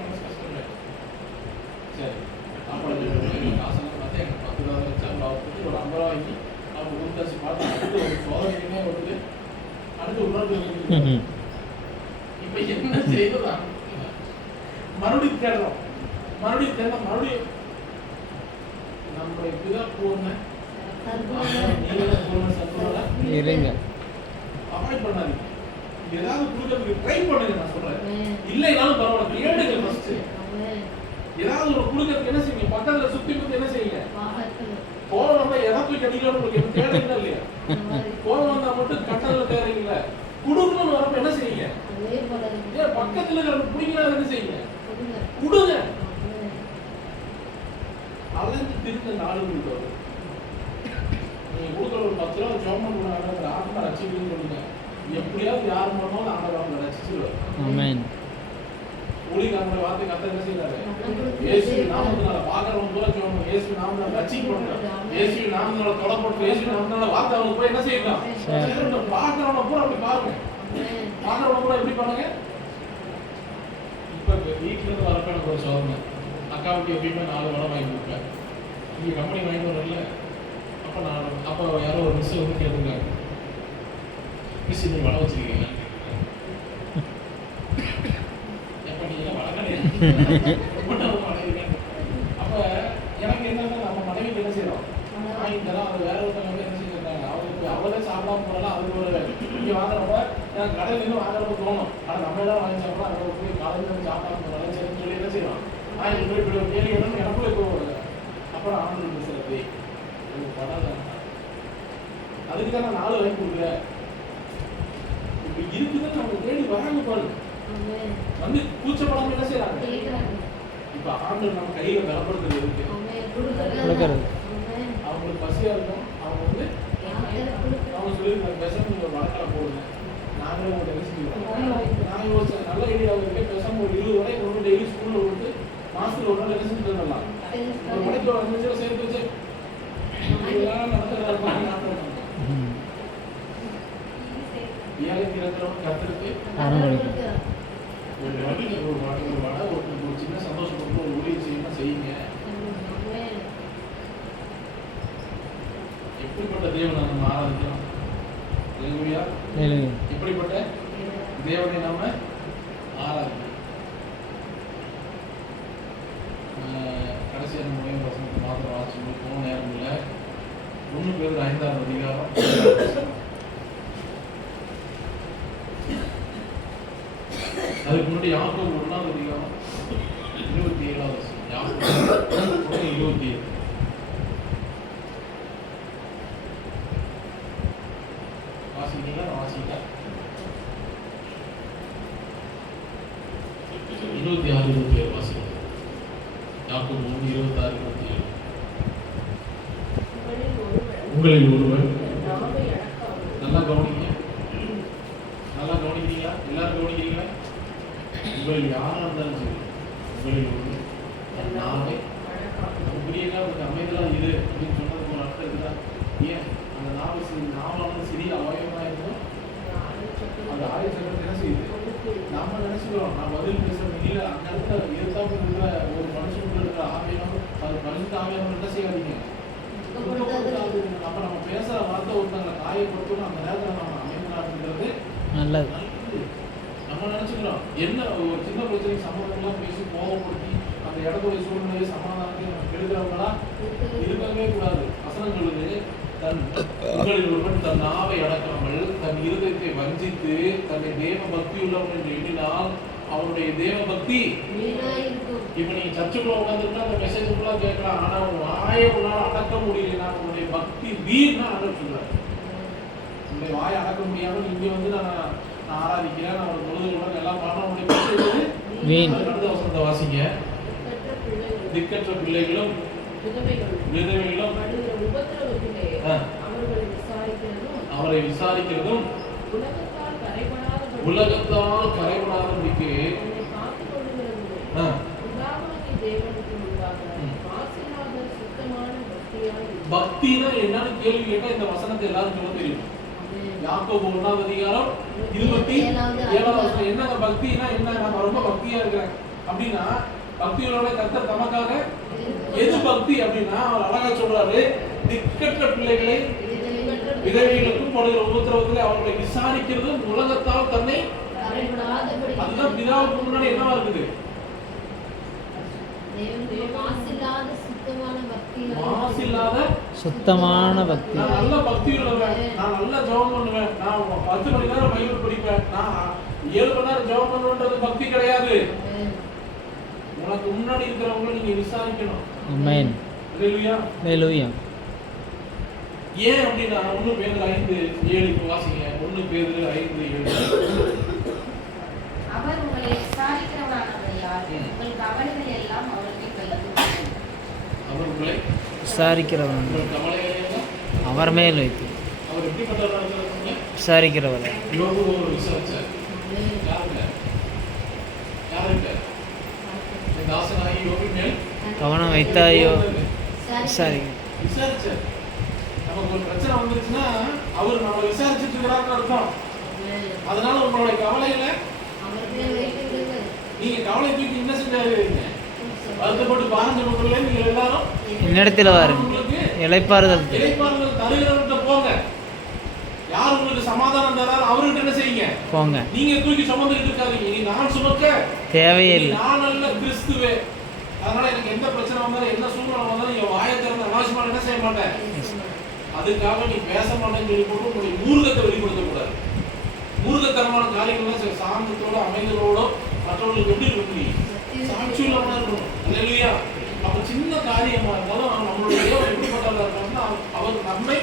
மனசு கஷ்டம். சரி சாப்பாடு காசெல்லாம் பார்த்து எனக்கு 10 ரூபா வச்சு அவருக்கு ஒரு 50 ரூபா வாங்கி அவங்க ஊத்தாச்சு பார்த்து அடுத்து ஒரு சோதனையுமே வருது, அடுத்து உணர்வு. இப்ப என்ன செய்யலாம், மறுபடியும் தேடுறோம், மறுபடியும் தேடலாம், மறுபடியும் நம்மளுடைய பிதா பூர்ண இருங்க. அவாய்ட் பண்ணாதீங்க. ஏதாவது கொடுக்கறதுக்கு ட்ரை பண்ணுங்க. நான் சொல்றேன், இல்லைனாலும் பரவாயில்ல, கேளுங்க ஃபர்ஸ்ட். ஏதாவது ஒரு கொடுக்கறதுக்கு என்ன செய்யுங்க, பக்கத்துல சுத்தி பத்தி என்ன செய்யுங்க, போன வந்தா எதை போய் கடிக்கலாம்னு உங்களுக்கு தேவைங்களா இல்லையா, போன வந்தா மட்டும் கட்டல தேவைங்களா, கொடுக்கணும்னு வரப்ப என்ன செய்யுங்க, ஏன் பக்கத்துல இருக்கிற பிடிக்கலாம் என்ன செய்யுங்க, கொடுங்க. அலைந்து திருந்த 4 மணிக்கு வரும். நீங்க கொடுக்குற ஒரு 10 ரூபா ஜோமன் கொடுங்க, ஆத்மா ரசிக்கணும்னு சொல்லுங்க. எப்படியாவது யார் மூலமாவது ஆண்டவர் அவங்களை ரசிச்சிருவார். ஆமென். ஊழியக்காரங்க வார்த்தை கத்த என்ன செய்யறாரு, இயேசு நாமத்தினால பாக்குறவங்க கூட சொல்லணும், இயேசு நாமத்தினால ரட்சிக்கப்படுறாங்க, இயேசு நாமத்தினால தொடப்பட்டு, இயேசு நாமத்தினால வார்த்தை அவங்க போய் என்ன செய்யலாம், பாக்குறவங்க பூரா அப்படி பாருங்க, பாக்குறவங்க பூரா எப்படி பண்ணுங்க. இப்ப வீட்டுல இருந்து வரப்ப எனக்கு ஒரு சோதனை, அக்காவுக்கு எப்பயுமே 4 வடை வாங்கி கொடுப்பேன், இங்க கம்பெனி வாங்கிட்டு வரல. அப்ப யாரோ ஒரு மிஸ் வந்து கேட்டுருக்காங்க, மிஸ் நீங்க வடை வச்சிருக்கீங்க, அப்ப எனக்கு என்னன்னா நம்ம மனைவிக்கு என்ன செய்யறோம், வாங்கி தரோம். அது வேற ஒருத்தவங்க என்ன செஞ்சிருக்காங்க, அவங்களுக்கு அவளே சாப்பிடாம போனாலும் அதுக்கு ஒரு இங்க வாங்குறப்ப எனக்கு கடையில இருந்து வாங்குறப்ப தோணும், ஆனா நம்ம எல்லாம் வாங்கி சாப்பிடலாம், அதை போய் காலையில இருந்து சாப்பிடாம போனாலும் சரின்னு சொல்லி என்ன செய்யறோம், வாங்கி போய் இப்படி ஒரு கேள்வி வேணும் எனக்குள்ள இப்போ வருது. அப்புறம் ஆண்டு பேசுறது படம் அதுக்கு தான் நான் 4 வாங்கி கொடுக்குறேன். இப்ப இருக்குதுன்னு நம்ம தேடி வராங்க பாருங்க, வந்து கூச்சப்படாம என்ன செய்யறாங்க. இப்ப ஆண்டு நம்ம கையில பலப்படுத்துறது இருக்கு, கொடுக்கறது. அவங்களுக்கு பசியா இருக்கும், அவங்க வந்து அவங்க சொல்லி பேசாம நீங்க ஒரு வழக்கலை போடுங்க, நாங்களே உங்கள்கிட்ட என்ன செஞ்சுக்கிறோம். நான் யோசிச்சேன், நல்ல ஐடியா இருக்கு, பேசாம ஒரு 20 வரை கொண்டு டெய்லி ஸ்கூல்ல வந்து மாசத்துல ஒரு நாள் என்ன செஞ்சு தரலாம், ஒரு மணிக்கு 5 நிமிஷம் சேர்த்து வச்சு இதெல்லாம் நடத்துறாங்க. ஏழைக்கு இருக்கிறவங்க கத்துருக்கு ஒரு சின்ன சந்தோஷப்பட்டு ஒரு ஊழியம் செய்யணும் செய்யுங்க. எப்படிப்பட்ட தேவனை நம்ம ஆராதிக்கிறோம், எப்படிப்பட்ட தேவனை நாம ஆராதிக்கிறோம். கடைசியான முறையும் வசனத்தை மாத்திரம் வாசிச்சு போன நேரம் இல்லை. 1 பேர் 5ஆம் அதிகாரம் அதுக்கு முன்னாடி யாக்கோபு 1ஆம் அதிகாரம் 27ஆம் வசனம். யாக்கோபு 1:27. வாசிக்கிறீங்களா? வாசிக்க 26-27 வாசிக்க. யாக்கோபு 1:26-27. உங்களில் ஒருவர் நாவை அடக்காமல் நல்லா கவனிங்க. நல்லா கவனிக்கிறீங்களா? எல்லாரும் கவனிக்கிறீங்களா? உங்களில் யாரா இருந்தாலும் சரி, உங்களில் ஒருவர் தன் நாவை புரியல உங்களுக்கு அமைதலா இரு அப்படின்னு சொன்னதுக்கு ஒரு அர்த்தம் இருக்குதா? ஏன் அந்த நாவானது சிறிய அவயவமா இருக்கும். அந்த ஆயுள் சக்கரத்தை என்ன செய்யுது? நாம நினைச்சுக்கிறோம் நான் பதில் பேசுறது இல்லை. அந்த இடத்துல இருந்தாலும் இருக்கிற ஒரு மனுஷனுக்குள்ள இருக்கிற ஆவியம் அது மனுஷன் ஆவியம் என்ன செய்யாதீங்க. அப்ப நம்ம பேசுற வார்த்தை ஒருத்தங்களை காயப்படுத்தணும். அந்த நேரத்தில் நம்ம அமைதலாகிறது நல்லது. நம்ம நினைச்சுக்கிறோம் என்ன ஒரு சின்ன பிரச்சனைக்கு சம்மந்தம்லாம் பேசி கோவப்படுத்தி அந்த இடத்துடைய சூழ்நிலையை சமாதானத்தை நம்ம கெடுக்கிறவங்களா இருக்கவே கூடாது. வசனம் சொல்லுது, உங்களில் ஒருவன் தன் நாவை அடக்காமல் தன் இருதயத்தை வஞ்சித்து தன்னை தேவ பக்தி உள்ளவன் என்று எண்ணினால் அவனுடைய தேவ பக்தி. இப்ப நீங்க சர்ச்சுக்குள்ள உட்காந்துருந்தா அந்த மெசேஜ் ஃபுல்லா கேட்கலாம். ஆனா உன் வாயை உன்னால அடக்க முடியலன்னா உன்னுடைய பக்தி வீர்னா ஆண்டவர் சொல்றாரு. உன்னுடைய வாயை அடக்க முடியாம இங்க வந்து நான் ஆராதிக்கிறேன், நான் ஒரு தொழுதுகளுடன் எல்லாம் பண்ண முடியும். வீண். அடுத்த வசனத்தை வாசிங்க. திக்கற்ற பிள்ளைகளும் விதவைகளும் அவரை விசாரிக்கிறதும் உலகத்தால் கரைபடாதபடிக்கு பக்தினா என்னன்னு கேள்வி கேட்டா இந்த வசனத்தை எல்லாரும் சொல்ல தெரியும். யாக்கோபு 1ஆம் அதிகாரம் 27ஆம் வசனம். என்னங்க பக்தினா என்ன? நான் ரொம்ப பக்தியா இருக்கிறேன் அப்படின்னா பக்தியோட கர்த்தர் தமக்காக எது பக்தி அப்படின்னா அவர் அழகா சொல்றாரு, திக்கற்ற பிள்ளைகளை விதவைகளுக்கும் படுகிற உபத்திரவத்தில் அவர்களை விசாரிக்கிறது உலகத்தால் தன்னை. அதுதான் பிதாவுக்கு முன்னாடி என்னவா இருக்குது? மாசில்லாத சுத்தமான பக்தி. நான் நல்ல பக்தி உள்ளவன், நான் நல்ல ஜெபம் பண்ணுவேன், நான் 10 மணி நேரம் பைபிள் படிப்பேன், நான் 7 மணி நேரம் ஜெபம் பண்ணுவேன்றது பக்தி கிடையாது. உனக்கு முன்னாடி இருக்கிறவங்க நீங்க விசாரிக்கணும். ஆமென். ஹalleluya. ஹalleluya. ஏன் அப்படின்னா 1 பேதுரு 5:7 வாசிங்க. 1 பேதுரு 5:7. அவர் உங்களை விசாரிக்கிறவரானபடியால் உங்கள் கவலைகளை எல்லாம் அவருக்கு வைத்து அவர் உங்களை விசாரிக்கிறவன் உங்கள் கவலைகளை எல்லாம் அவர் மேல் வைத்து அவர் எப்படிப்பட்டவராக இருக்கிறாங்க? விசாரிக்கிறவர். யோபு ஒரு விசாரிச்சார். யாருக்கு? தாசனாகி யோபு மேல் கவனம் வைத்தாயோ விசாரி. விசாரிச்சார். நமக்கு ஒரு பிரச்சனை வந்துருச்சுன்னா அவர் நம்மளை விசாரிச்சுட்டு இருக்கிறாருன்னு அர்த்தம். அதனால உங்களுடைய கவலைகளை நீங்க கவலை தூக்கி என்ன செஞ்சாருங்க? வருத்தப்பட்டு பாரஞ்ச மக்களே நீங்க எல்லாரும் என்னிடத்தில் வாருங்க, உங்களுக்கு இளைப்பாறுதல் இளைப்பாறுதல் தருகிறவர்கிட்ட போங்க. யார் உங்களுக்கு சமாதானம் தராரு அவர்கிட்ட என்ன செய்யுங்க? போங்க. நீங்க தூக்கி சுமந்துட்டு இருக்காதீங்க. நீ நான் சுமக்க தேவையில்லை. நான் அல்ல கிறிஸ்துவே. அதனால எனக்கு எந்த பிரச்சனை வந்தாலும் என்ன சூழ்நிலை வந்தாலும் என் வாயை திறந்து அனாவசியமா என்ன செய்ய மாட்டேன். அதுக்காக நீ பேச மாட்டேன்னு சொல்லி போட்டு உங்களுடைய மூர்க்கத்தை வெளிப்படுத்தக்கூடாது. மூர்க்கத்தனமான காரியங்கள்லாம் சாந்தத்தோட அமைதலோட மற்றவர்களுக்கு எப்படி இருக்கணும்? சாட்சியுள்ளவனா இருக்கணும். அல்லேலூயா. அப்ப சின்ன காரியமா இருந்தாலும் நம்மளுடைய தேவன் எப்படிப்பட்டவரா இருக்காருன்னா அவர் நம்மை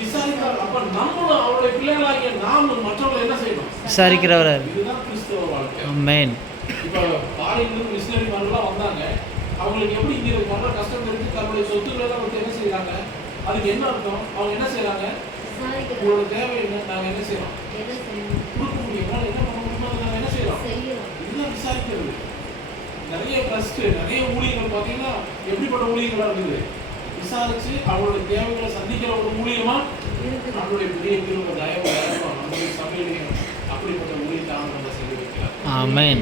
விசாரிக்கிறார். அப்ப நம்மளும் அவருடைய பிள்ளைகளாகிய நாம் மற்றவங்களை என்ன செய்யணும்? விசாரிக்கிறவர். இதுதான் கிறிஸ்தவ வாழ்க்கை. ஆமென். இப்ப ஃபாரின்ல மிஷனரி மாதிரிலாம் வந்தாங்க. அவங்களுக்கு எப்படி இங்க வர்ற கஷ்டம் தெரிஞ்சு தன்னுடைய சொத்துக்களை எல்லாம் வந்து என்ன செய்யறாங்க? அதுக்கு என்ன அர்த்தம்? அவங்க என்ன செய்யறாங்க? உங்களோட தேவை என்ன? நாங்க என்ன செய்யறோம்? கொடுக்க முடியும். என்ன பண்ண முடியுமோ அதை நாங்க என்ன செய்யறோம்? இதுதான் விசாரிக்கிறது. நிறைய ட்ரஸ்ட், நிறைய ஊழியர்கள் பார்த்தீங்கன்னா எப்படிப்பட்ட ஊழியர்களா இருக்குது? விசாரிச்சு அவங்களுடைய தேவைகளை சந்திக்கிற ஒரு மூலியமா நம்மளுடைய பெரிய திரும்ப தயவு நம்மளுடைய சமையலையும் அப்படிப்பட்ட ஊழியத்தை ஆண்டவரை செய்து வைக்கிறார். ஆமென்.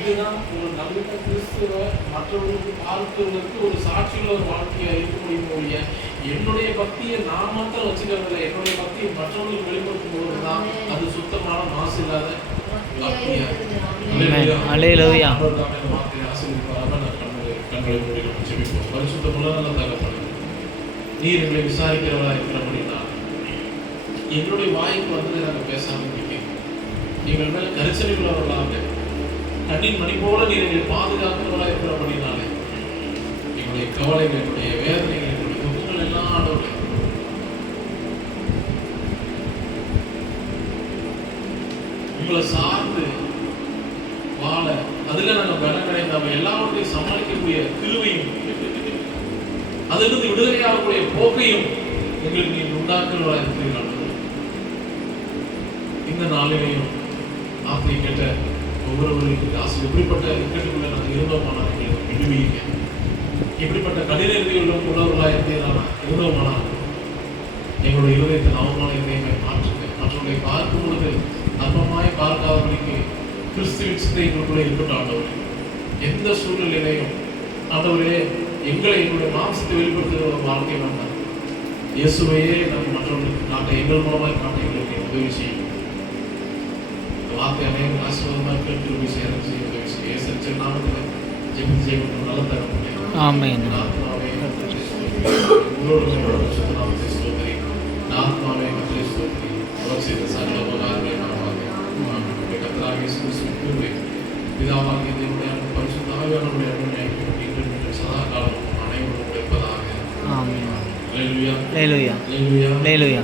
இதுதான் ஒரு நல்ல கிறிஸ்துவ மற்றவர்களுக்கு பார்க்கிறதுக்கு ஒரு சாட்சியுள்ள ஒரு வாழ்க்கையா இருக்க முடியும் ஒழிய என்னுடைய பக்தியை நான் மாத்திரம் வச்சுக்கிறதில்லை. என்னுடைய பக்தியை மற்றவர்களுக்கு வெளிப்படுத்தும் பொழுதுதான் அது சுத்தமான மாசு இல்லாத பக்தியா. அல்லேலூயா. ஆண்டவர் தாமே இந்த வார்த்தையை ஆசீர்வதிப்பாராக. நான் கண்ணுறேன். கண்களை மூடி நம்ம ஜெபிப்போம். பரிசுத்தமுள்ள நல்ல தகப்பனே, நீர் எங்களை விசாரிக்கிறவரா இருக்கிறபடினா எங்களுடைய வாய்ப்பு வந்ததை நாங்கள் பேசாமல் இருக்கேன். எங்கள் மேல கரிசனை உள்ளவர்களாக கண்ணின் மணி போல நீர் எங்களை பாதுகாக்கிறவர்களா இருக்கிறபடினாலே எங்களுடைய கவலைகள், எங்களுடைய வேதனைகள், எங்களுடைய துக்கங்கள் எல்லாம் ஆண்டவரே உங்களை சார்ந்து வாழ அதுல நாங்கள் பலனடைந்தாம எல்லாவற்றையும் சமாளிக்கக்கூடிய கிருபையும் அதிலிருந்து விடுதலையாகக்கூடிய போக்கையும் எங்களுக்கு நீங்க உண்டாக்குறவராக இருக்கிறீர்கள். இந்த நாளிலேயும் ஆசை கேட்ட ஒவ்வொருவருக்கு ஆசை எப்படிப்பட்ட இக்கட்டுக்குள்ள நாங்கள் இருந்தோமானால் எங்களுக்கு விடுவீங்க. இப்படிப்பட்ட கடின உள்ளவர்களாக இருந்தோமானால் எங்களுடைய இருதயத்தின் அவமான இதயமை மாற்றுங்க. மற்றவர்களை பார்க்கும் பொழுது நர்மமாய் பார்க்காதபடிக்கு கிறிஸ்துவின் சிந்தை எங்களுக்குள்ளே இருக்கட்டும் ஆண்டவரே. எந்த சூழ்நிலையிலையும் ஆண்டவரே எங்களை எங்களுடைய மாம்சத்தை வெளிப்படுத்துகிற ஒரு வாழ்க்கை வேண்டாம். இயேசுவையே நம்ம மற்றவர்களுக்கு காட்ட எங்கள் மூலமாக காட்ட எங்களுக்கு உதவி செய்யும். இந்த வார்த்தை அனைவரும் ஆசீர்வாதமாக கேட்டு உதவி செய்ய உதவி செய்ய இயேசு நாமத்தில் ஜெபம் செய்யணும். நல்ல தகப்பனே, ஆமென். ஆத்மாவே உங்களோடு சுத்தநாமத்தை ஸ்தோத்திரி. ஆத்மாவே மற்ற ஸ்தோத்திரி. அவர் செய்த சகல உபகாரங்களை நம்முடைய கர்த்தராகிய இயேசு கிறிஸ்துவின் கிருபை, பிதாவாகிய தேவனுடைய அன்பும் பரிசுத்த ஆவியானவருடைய அன்பும் இன்றும் சதா காலமும் அனைவரும் இருப்பதாக. ஆமென். அல்லேலூயா. அல்லேலூயா. அல்லேலூயா. அல்லேலூயா.